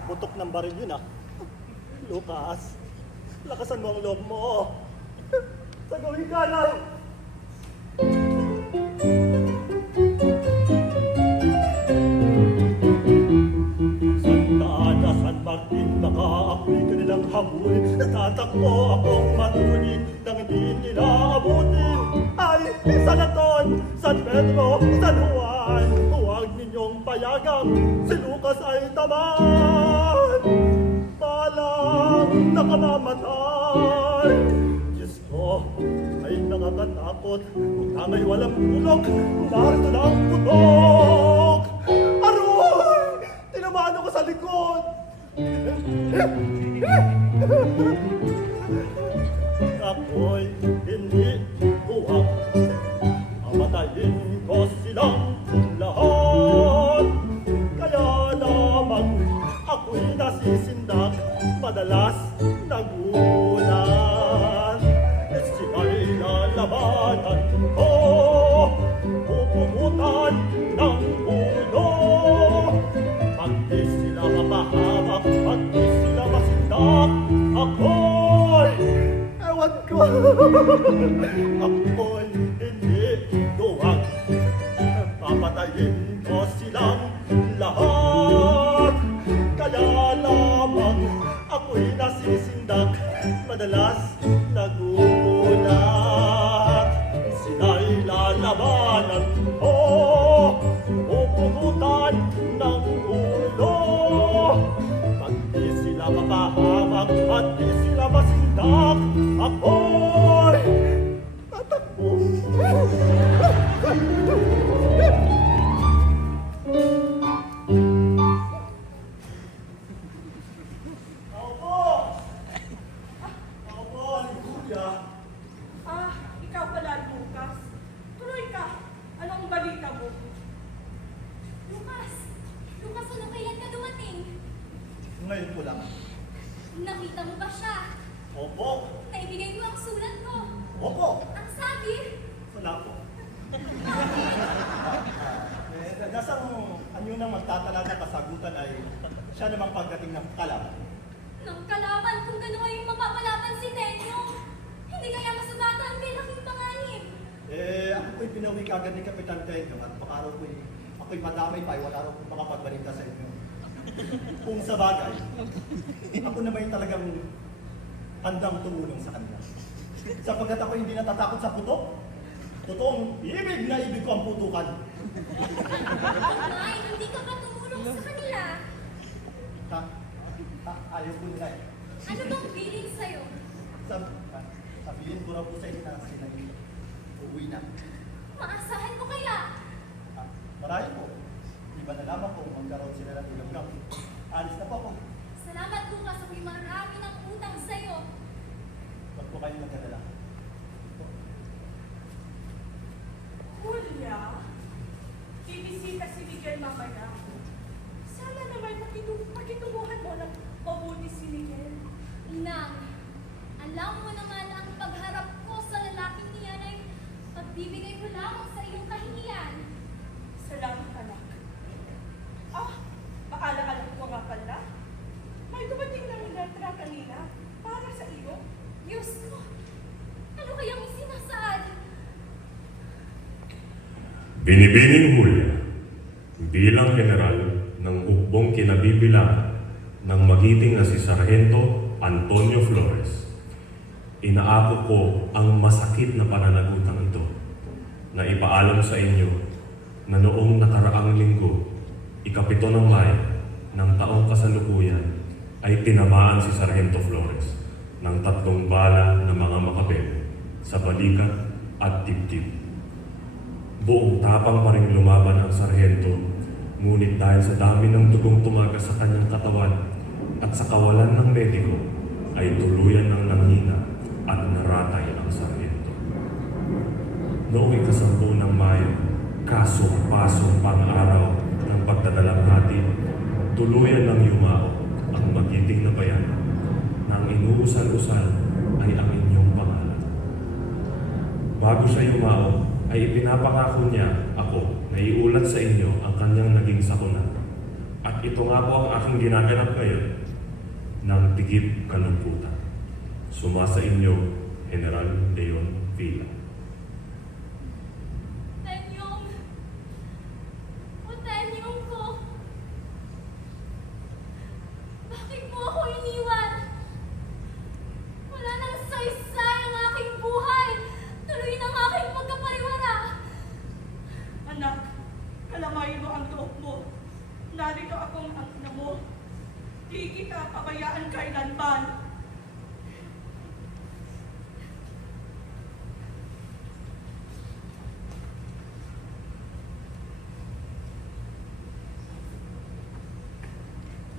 Putok ng baril yun ah. Lucas, lakasan mo ang loob mo. Sa gawin ka lang. Santa Ana, San Martin, nakaapoy kanilang hamon. Natatakbo akong matulin nang hindi nila abutin. Ay, San Anton, San Pedro, San Juan, huwag ninyong payagang si Lucas ay taman. Palang nakamamatay. Diyos ko, ay nakakatakot. Kung tangay walang tulog, narito na ang putok. Aroy! Tinamaan ako sa likod. Ako'y hindi buwag. Mamatayin ko silang lahat. Kaya lamang ako'y nasisindak, madalas nagulat. Sila'y lalabanan ko, pupumutan ng ulo. Pag di sila mapahamak, pag di sila masindak, ako'y ewan ko. Ako'y hindi duwag. Papatayin ko silang lahat. Kaya lamang ako'y nasisindak, madalas nagugulat. Sila'y lalabanan ko, pupumutan ng ulo. Pag di sila mapahamak at di sila masindak, ako'y tatakbo. Ikaw pala, Lucas. Tuloy ka. Anong balita mo? Lucas! Lucas, ano kailan ka dumating? Ngayon ko lang. Nakita mo ba siya? Opo, Naibigay mo ang sulat ko. opo. Ang sabi, siya namang pagdating ng kalaban. Nang kalaban kung gano'n ay mapapalaban si Tenyo. Hindi kaya masugatan ang laking panganib. Ako po'y pinawi kagad ni Kapitan Tenyo at baka raw ako'y madamay pa, wala raw makapagbalita sa inyo. Kung sa bagay, ako naman talagang handang tumulong sa kanila. Sapagkat ako hindi natatakot sa putok. Totoong ibig na ibig ko ang putukan. Ay, hindi ka ba tumulong sa kanila? Ayaw ko nila eh. Ano bang feeling sa'yo? Sabihin ko raw po sa inyo na sila uuwi na. Maasahan mo kaya? Marami po. Iba na lamang kung magkaroon sila ng ilong. Alis na po ako. Salamat Lucas, ako'y marami ng utang sa'yo. Huwag po kayo magkalala. Julia, bibisita si Miguel mamaya. Sana naman pakitunguhan mo ng mabuti si Miguel. Inang, alam mo naman ang pagharap ko sa lalaking niyan ay pagbibigay ko lamang sa iyong kahingian. Salamat, anak. Paala-alam ko nga pala. May dumating na letra kanina para sa iyo. Diyos ko, ano kayang isinasaad? Binibining Julia, bilang general ng hukbong kinabibilangan ng magiting na si Sargento Antonio Flores, inaako ko ang masakit na pananagutang ito na ipaalam sa inyo na noong nakaraang linggo, ika-7 ng Mayo ng taong kasalukuyan ay tinamaan si Sargento Flores ng 3 bala ng mga makabel sa balikat at dibdib. Buong tapang pa rin lumaban ang sarhento, ngunit dahil sa dami ng dugong tumagas sa kanyang katawan at sa kawalan ng mediko, ay tuluyan ng nanghina at naratay ang sarhento. Noong ika-10 ng Mayo, kasong-pasong pang-araw ng pagdadalamhati, tuluyan ng yumao ang magiting na bayan na ang inuusal-usal ay ang inyong pangalan. Bago siya yumao, ay ipinapangako niya ako na iulat sa inyo ang kanyang naging sakuna. At ito nga po ang aking ginaganap ngayon ng tigip kalungkutan. Sumasa inyo, General Leon Villa. Tenyong! O Tenyong ko! Bakit mo ako iniwan? Wala nang saysay ang aking buhay! Tuloy ng aking pagkapariwara! Anak, kalamayin mo ang loob mo. Narito akong ang ina mo. Di kita pabayaan kailanman.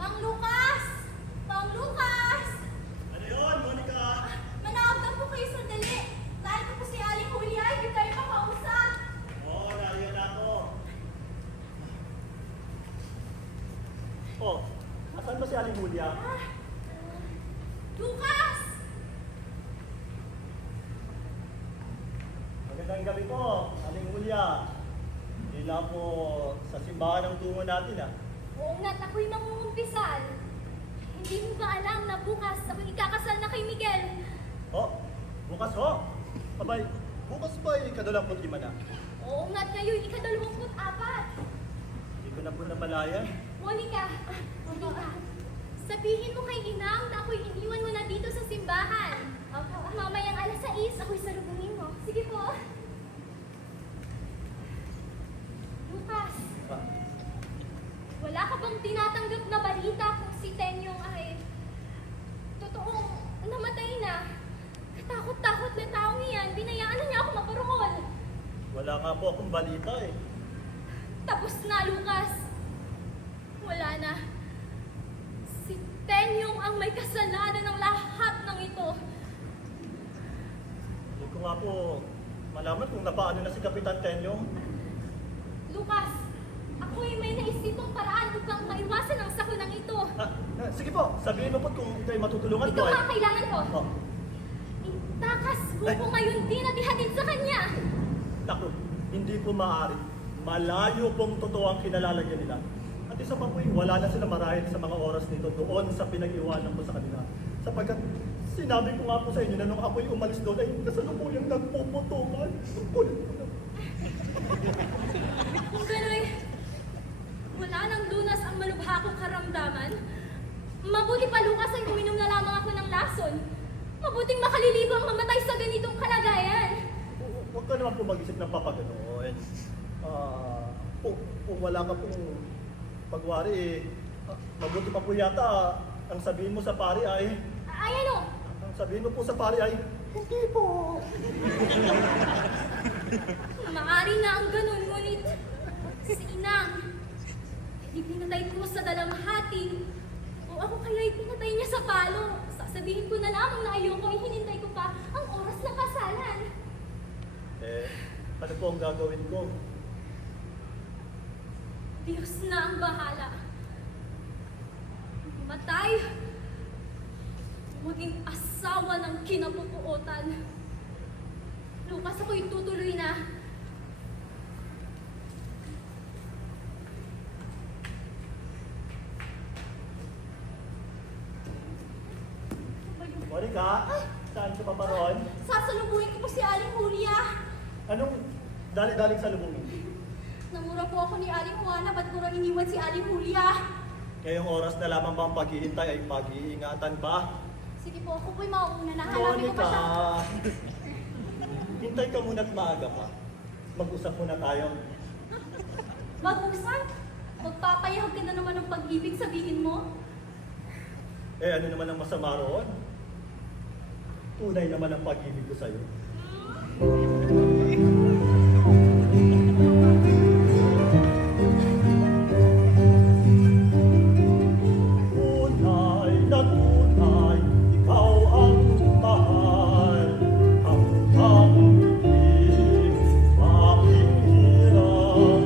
Mang Lucas! Mang Lucas! Ano yun, Monica? Manawag ka po kayo sandali. Dahil ko po si Aling Julia, hindi tayo makausap. Oo, nariyan ako. Oh, asan ba si Aling Julia? Lucas! Magandang gabi po, Aling Julia. Hindi lang po sa simbahan ang tungo natin ah. Oo nga't ako'y mangungumpisal. Hindi mo ba alam na bukas ako'y ikakasal na kay Miguel? Oh, bukas ho. Abay, bukas ba yung ika-25 na? Oo nga't ngayon ika-24. Hindi ko na po namalayan. Monica, sabihin mo kay Inang na ako'y iniwan mo na dito sa simbahan. Mamayang 6:00, ako'y salubungin mo. Sige po. Lucas, wala ka bang tinatanggap na balita kung si Tenyong ay totoong namatay na? Katakot-takot na taong iyan, binayaan na niya ako maparol. Wala nga po akong balita eh. Tapos na, Lucas. Wala na. Si Tenyong ang may kasalanan ng lahat ng ito. Hindi ko nga po malaman kung napaano na si Kapitan Tenyong. Lucas, ako'y may naisipang paraan upang maiwasan ang sakunang ito. Sige po, sabihin mo po kung ito'y matutulungan Ito ko ang kailangan ko. Oh, Itakas mo ko ngayon din at ihatid sa kanya. naku, hindi po maaari. Malayo pong totoo ang kinalalagyan nila. At isa pa po wala na sila marahil sa mga oras nito doon sa pinag-iwanan ko sa kanila. Sapagkat sinabi ko nga po sa inyo na nung ako'y umalis doon ay kasalukuyang nagpuputukan. Kulit ko na. Kung gano'y wala nang lunas ang malubha kong karamdaman, mabuti pa Lucas ay uminom na lamang ako ng lason. Mabuting makaliligo ang mamatay sa ganitong kalagayan. Huwag ka naman po mag-isip ng papaganoon. Kung wala ka pong pagwari, mabuti pa po yata ang sabihin mo sa pari ay... Ay ano? Ang sabihin mo po sa pari ay, hindi po. Maari na ang ganun, ngunit si Inang, ipinatay ko sa dalamhati. O ako kaya'y pinatay niya sa palo. Sasabihin ko na lamang na ayoko ay hinintay ko pa ang oras ng kasalan. Ano po ang gagawin ko? Diyos na ang bahala. Matay, maging asawa ng kinabubuotan. Lucas, ako'y tutuloy na. Monica, saan ka pa ba ron? Sasalubungin ko po si Aling Julia. Anong dali-daling sa lubungin? Namura po ako ni Aling Juana, ba't ko rin iniwan si Aling Julia? Ngayong oras na lamang bang paghihintay ay pag-iingatan ba? Sige po, ako po'y mauuna na. Hanapin ko pa Monica, siya. hintay ka muna't maaga pa. Mag-usap muna tayo. Mag-usap? Magpapayag ka na naman ng pag-ibig, sabihin mo? Ano naman ang masama roon? Tunay naman ang pag-ibig ko sa'yo. Tunay na tunay, ikaw ang mahal. Ang ibig, aking hirap.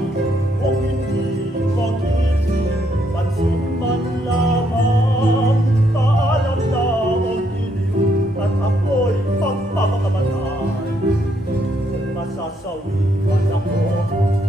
Kung hindi mag-isip, pansin man lamang. Paalam na o dilim, at ako'y magpapakamatay. Kung masasawihan ako,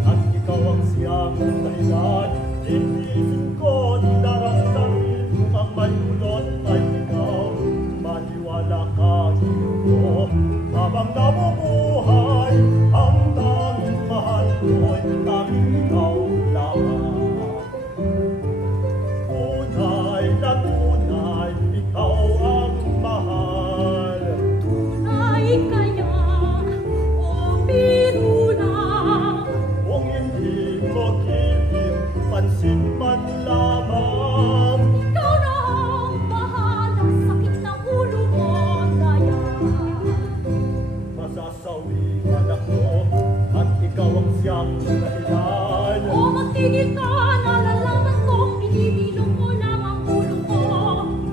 at ikaw ang siyang dahilan, tipisin ko, daramdamin kung ang may ulot ay ikaw. Maniwala ka, Ginoo, habang nabubuhay, ang tanging mahal ko'y tanging ikaw lamang. Tunay na tunay, ikaw ang mahal. Tunay kaya o biro lang? Kung hindi mo gilid, pansin man lamang. Ikaw na ang bahala, sakit ng ulo mo, daya. Masasawihan ako, at ikaw ang siyang dahilan. O magtigil ka, nalalaman kong binibilong mo lang ang ulo ko.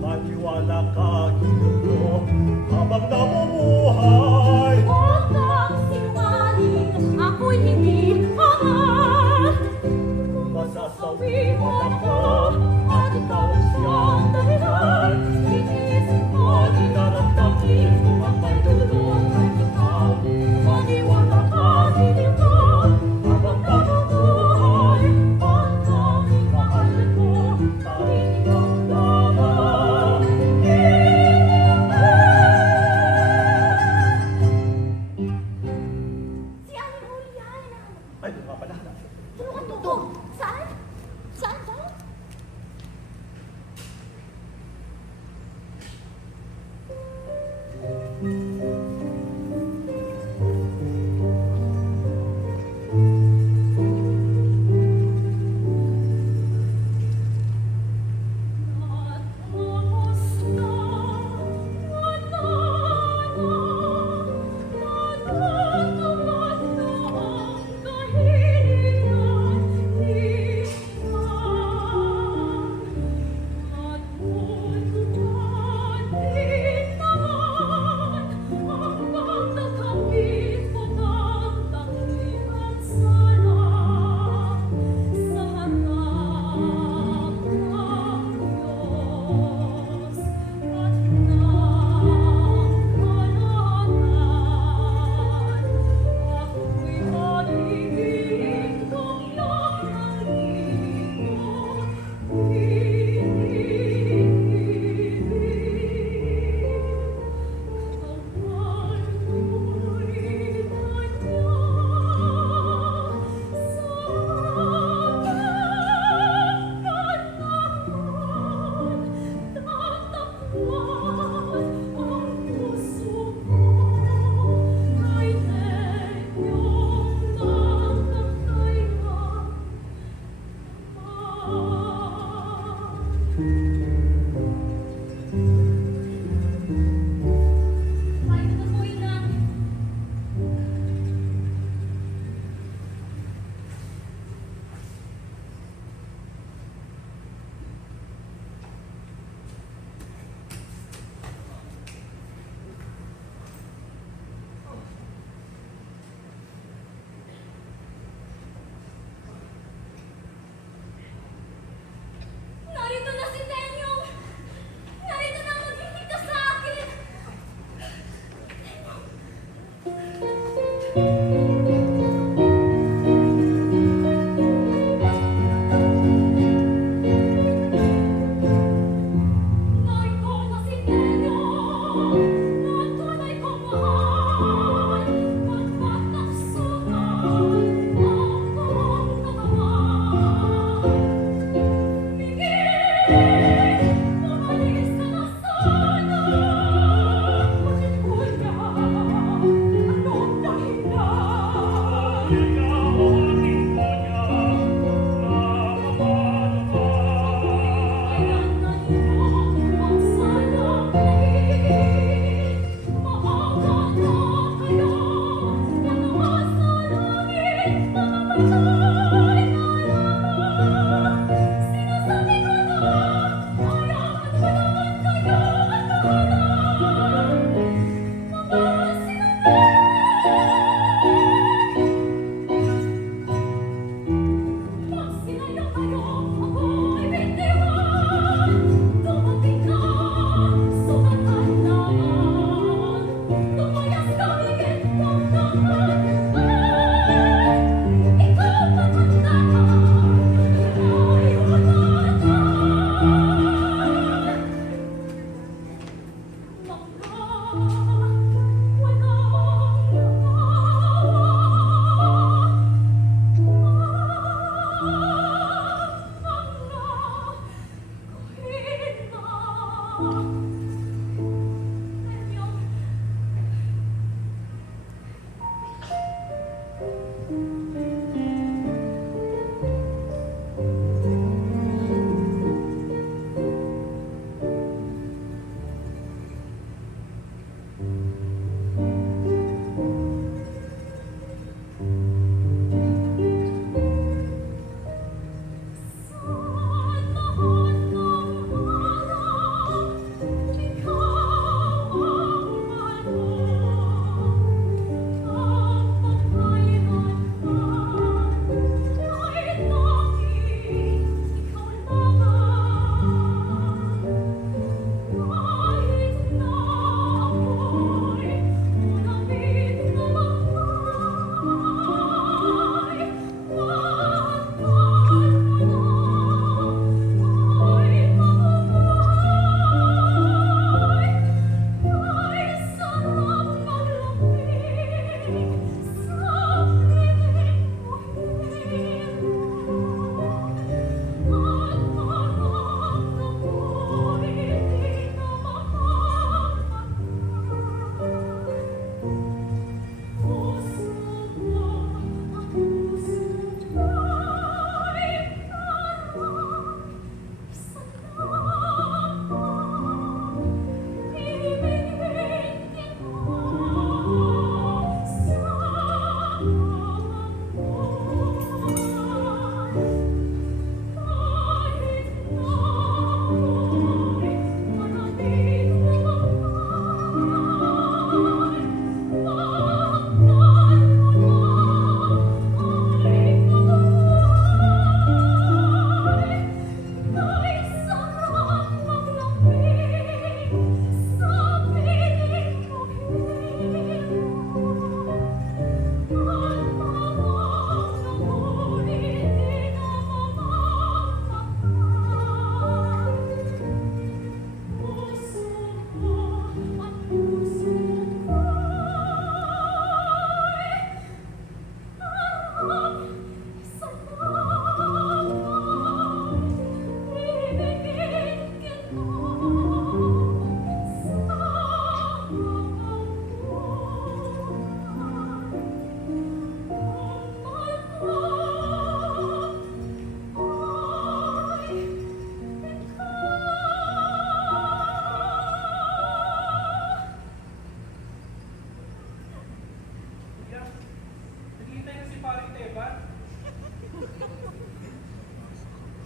Maniwala ka, Ginoo, habang nabubuhay. Huwag kang sinungaling, ako'y hindi hangal. Masasawihan ako, at ikaw ang siyang dahilan. Iniisip ko, dinaramdamin kung ang may dulot ay ikaw. Maniwala ka, hindi ka, habang nabubuhay. Ang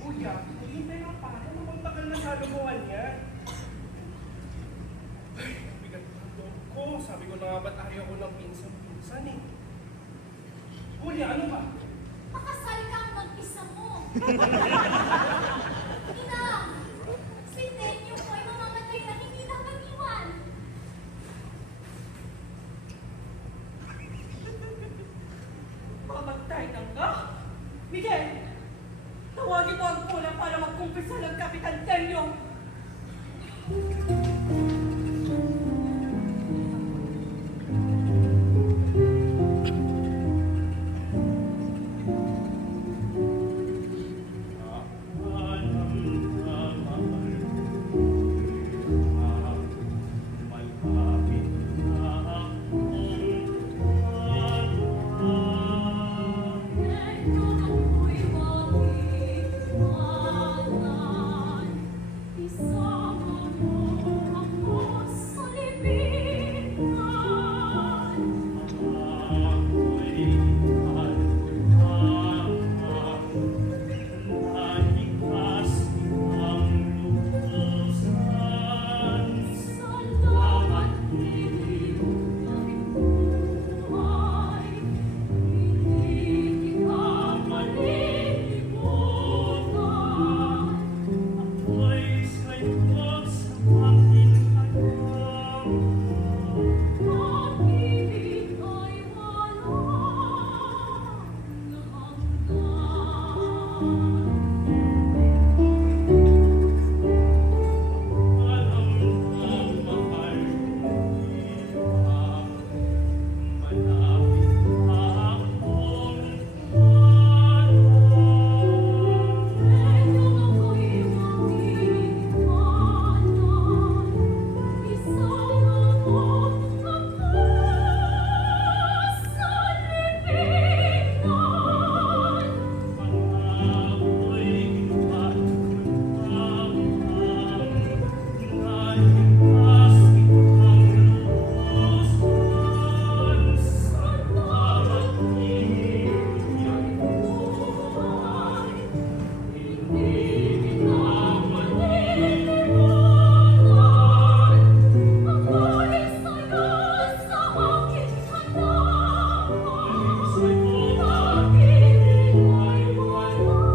Kuya, hihintay lang pa ako. Magtagal na sa lumuhan niya. Ay, bigat ng loob ko. Sabi ko na nga ba't ayaw ko ng pinsan-pinsan eh. Kuya, ano ba? Pakasal ka ang mag-isa mo. Ina, si Tenyo po ay mamamatay na hindi na mag-iwan. Mamatay na nga. Miguel, tawagin mo ang kulang para magkumpisa ng Kapitan Tenyo. Tenyo ako'y mag-iwanan. Isama mo ako sa libingan. Salamat iyong buhay. Hindi kita malilimutan. Pag-ibig ay walang hanggan. Tenyo ako'y mag-iwanan. Isama mo ako sa libingan. Salamat iyong buhay. Hindi kita malilimutan. Ako'y sayo sa aking hanapan. Pag-ibig ay walang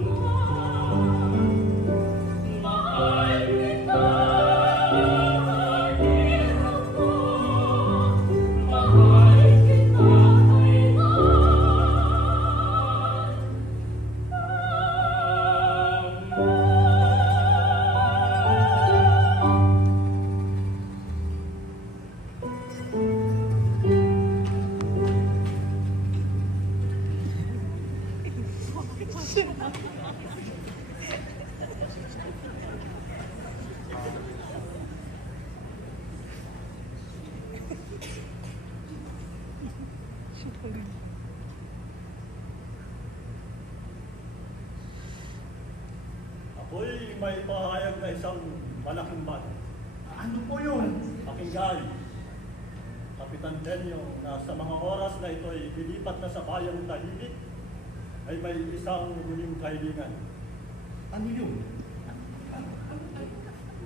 hanggan. Mahal kita, hirap ko. Mahal kita Ako'y may pahayag na isang malaking bagay. Ano po yun? Pakinggan, Kapitan Tenyo, na sa mga oras na ito ay lilipat na sa bayang tahimik, ay may isang huling kahilingan. Ano yun?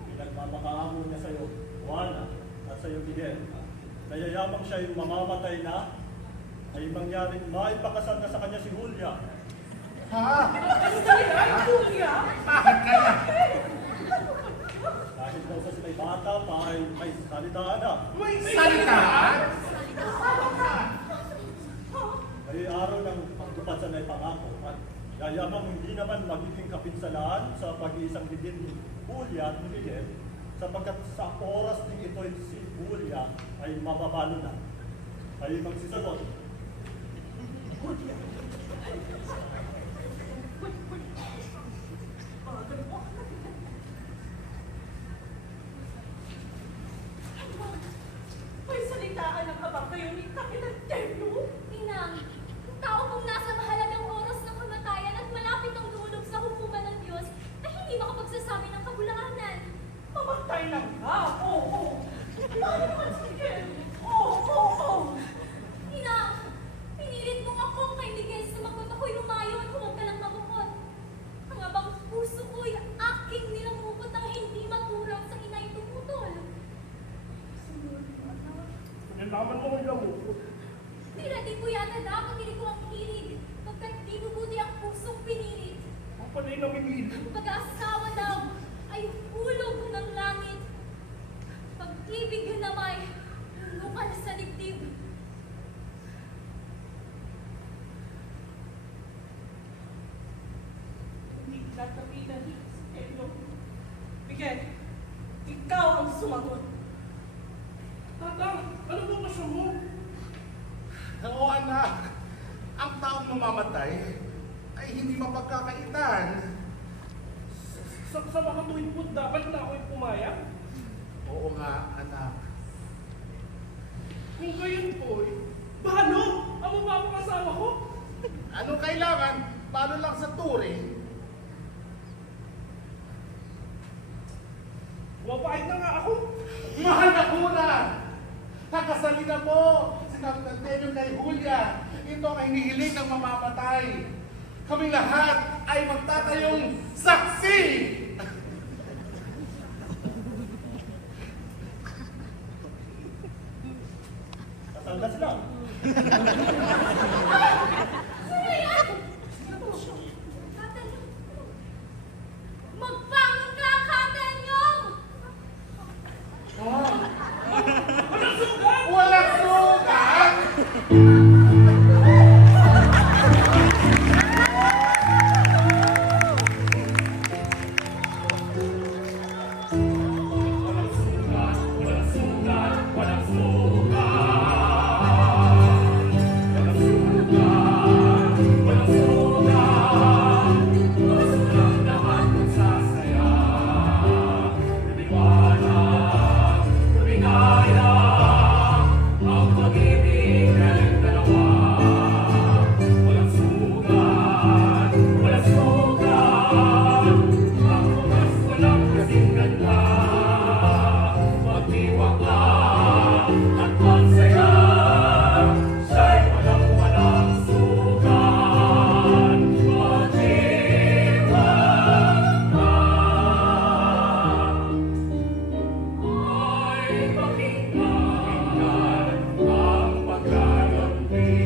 Pinagmamakaamo niya sa iyo, Juana, at sa iyo, Miguel. Nayayamang siya yung mamamatay na, ay mangyaring maipakasal na sa kanya si Julia. Ha? Julia? Bakit kaya? Dahil daw sa sila'y bata pa ay may salitaan na. May salitaan? May araw ng pagtupad sa naipangako at yayamang hindi naman magiging kapinsalaan sa pag-iisang bigin ni Julia at ni Miguel sapagkat sa oras din ito si Julia ay mababalo na. Ay magsisagot. May salitaan ang abang kayo ni Kapitan Tenyo? Inang, ang tao kong nasa mahalagang oras ng kamatayan at malapit ang lumulog sa hukuman ng Diyos ay hindi makapagsasabi ng kabulaanan. Mamatay na nga. Oo. Lalo naman si Miguel. Oo. Inang, pinilit mong akong Nalaman mo ang lamukot. Tila di ko yata napakinig ko ang hilig, pagkat di mabuti ang pusong pinilit. Ang panay namimili. Pag-aasawa daw ay hulog ng langit. Pag-ibig na may lungukal sa dibdib. Hindi natapitan si Tenyo. Miguel, ikaw ang sumagot. Tatang, ano ba masya mo? Oo anak, ang taong mamamatay ay hindi mapagkakaitan. Sa mga tuwid po, dapat na ako'y pumayag? Oo nga anak. Kung gayon po, paano? Ang mababang asawa ko? Ano kailangan? Paano lang sa turing? Wapait na nga ako. Mahal na kuna! Kakasalin na po si Kapitan Tenyo kay Julia. Ito ang hinihiling ng mamamatay. Kami lahat ay magtatayong saksi! Kasal na sila. Magbangon ka, Katenyong! Walang sugat! Walang sugat! Walang sugat! Walang sugat! Walang sugat! Walang sugat! Walang sugat! Walang sugat naman magsasaya. Naliwanag, lumigaya, ang pag-ibig ng dalawa. Walang sugat! Walang sugat! Ang oras walang kasing ganda. Magtiwala at magsaya, siya'y walang sugat. Magtiwala ay pakinggan ang paglalambing.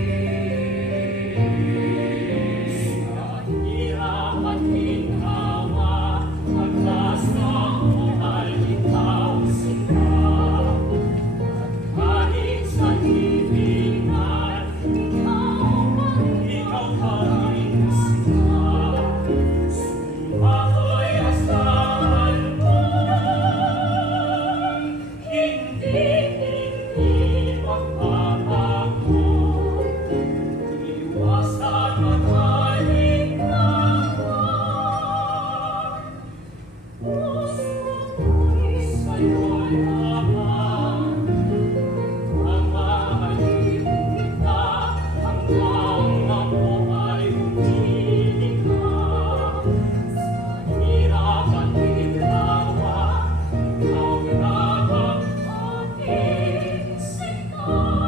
Hirap at ginhawa, paglas ng buhay, ikaw sila. Kahit sa libingan, ikaw pa rin sila. Ako'y asahan mo, hindi magbabago. Iwasan matalik naman. Puso ko'y sa'yo'y habang. Ang mahalin kita hanggang ako ay humiling ka. Sa hirap at ginhawa, ikaw na ang aking sigaw.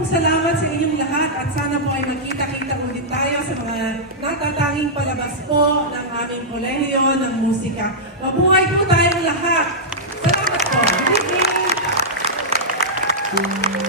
pong salamat sa inyong lahat at sana po ay magkita-kita ulit tayo sa mga natatanging palabas po ng aming kolehiyo ng musika. Mabuhay po tayong lahat! Salamat po! Good evening!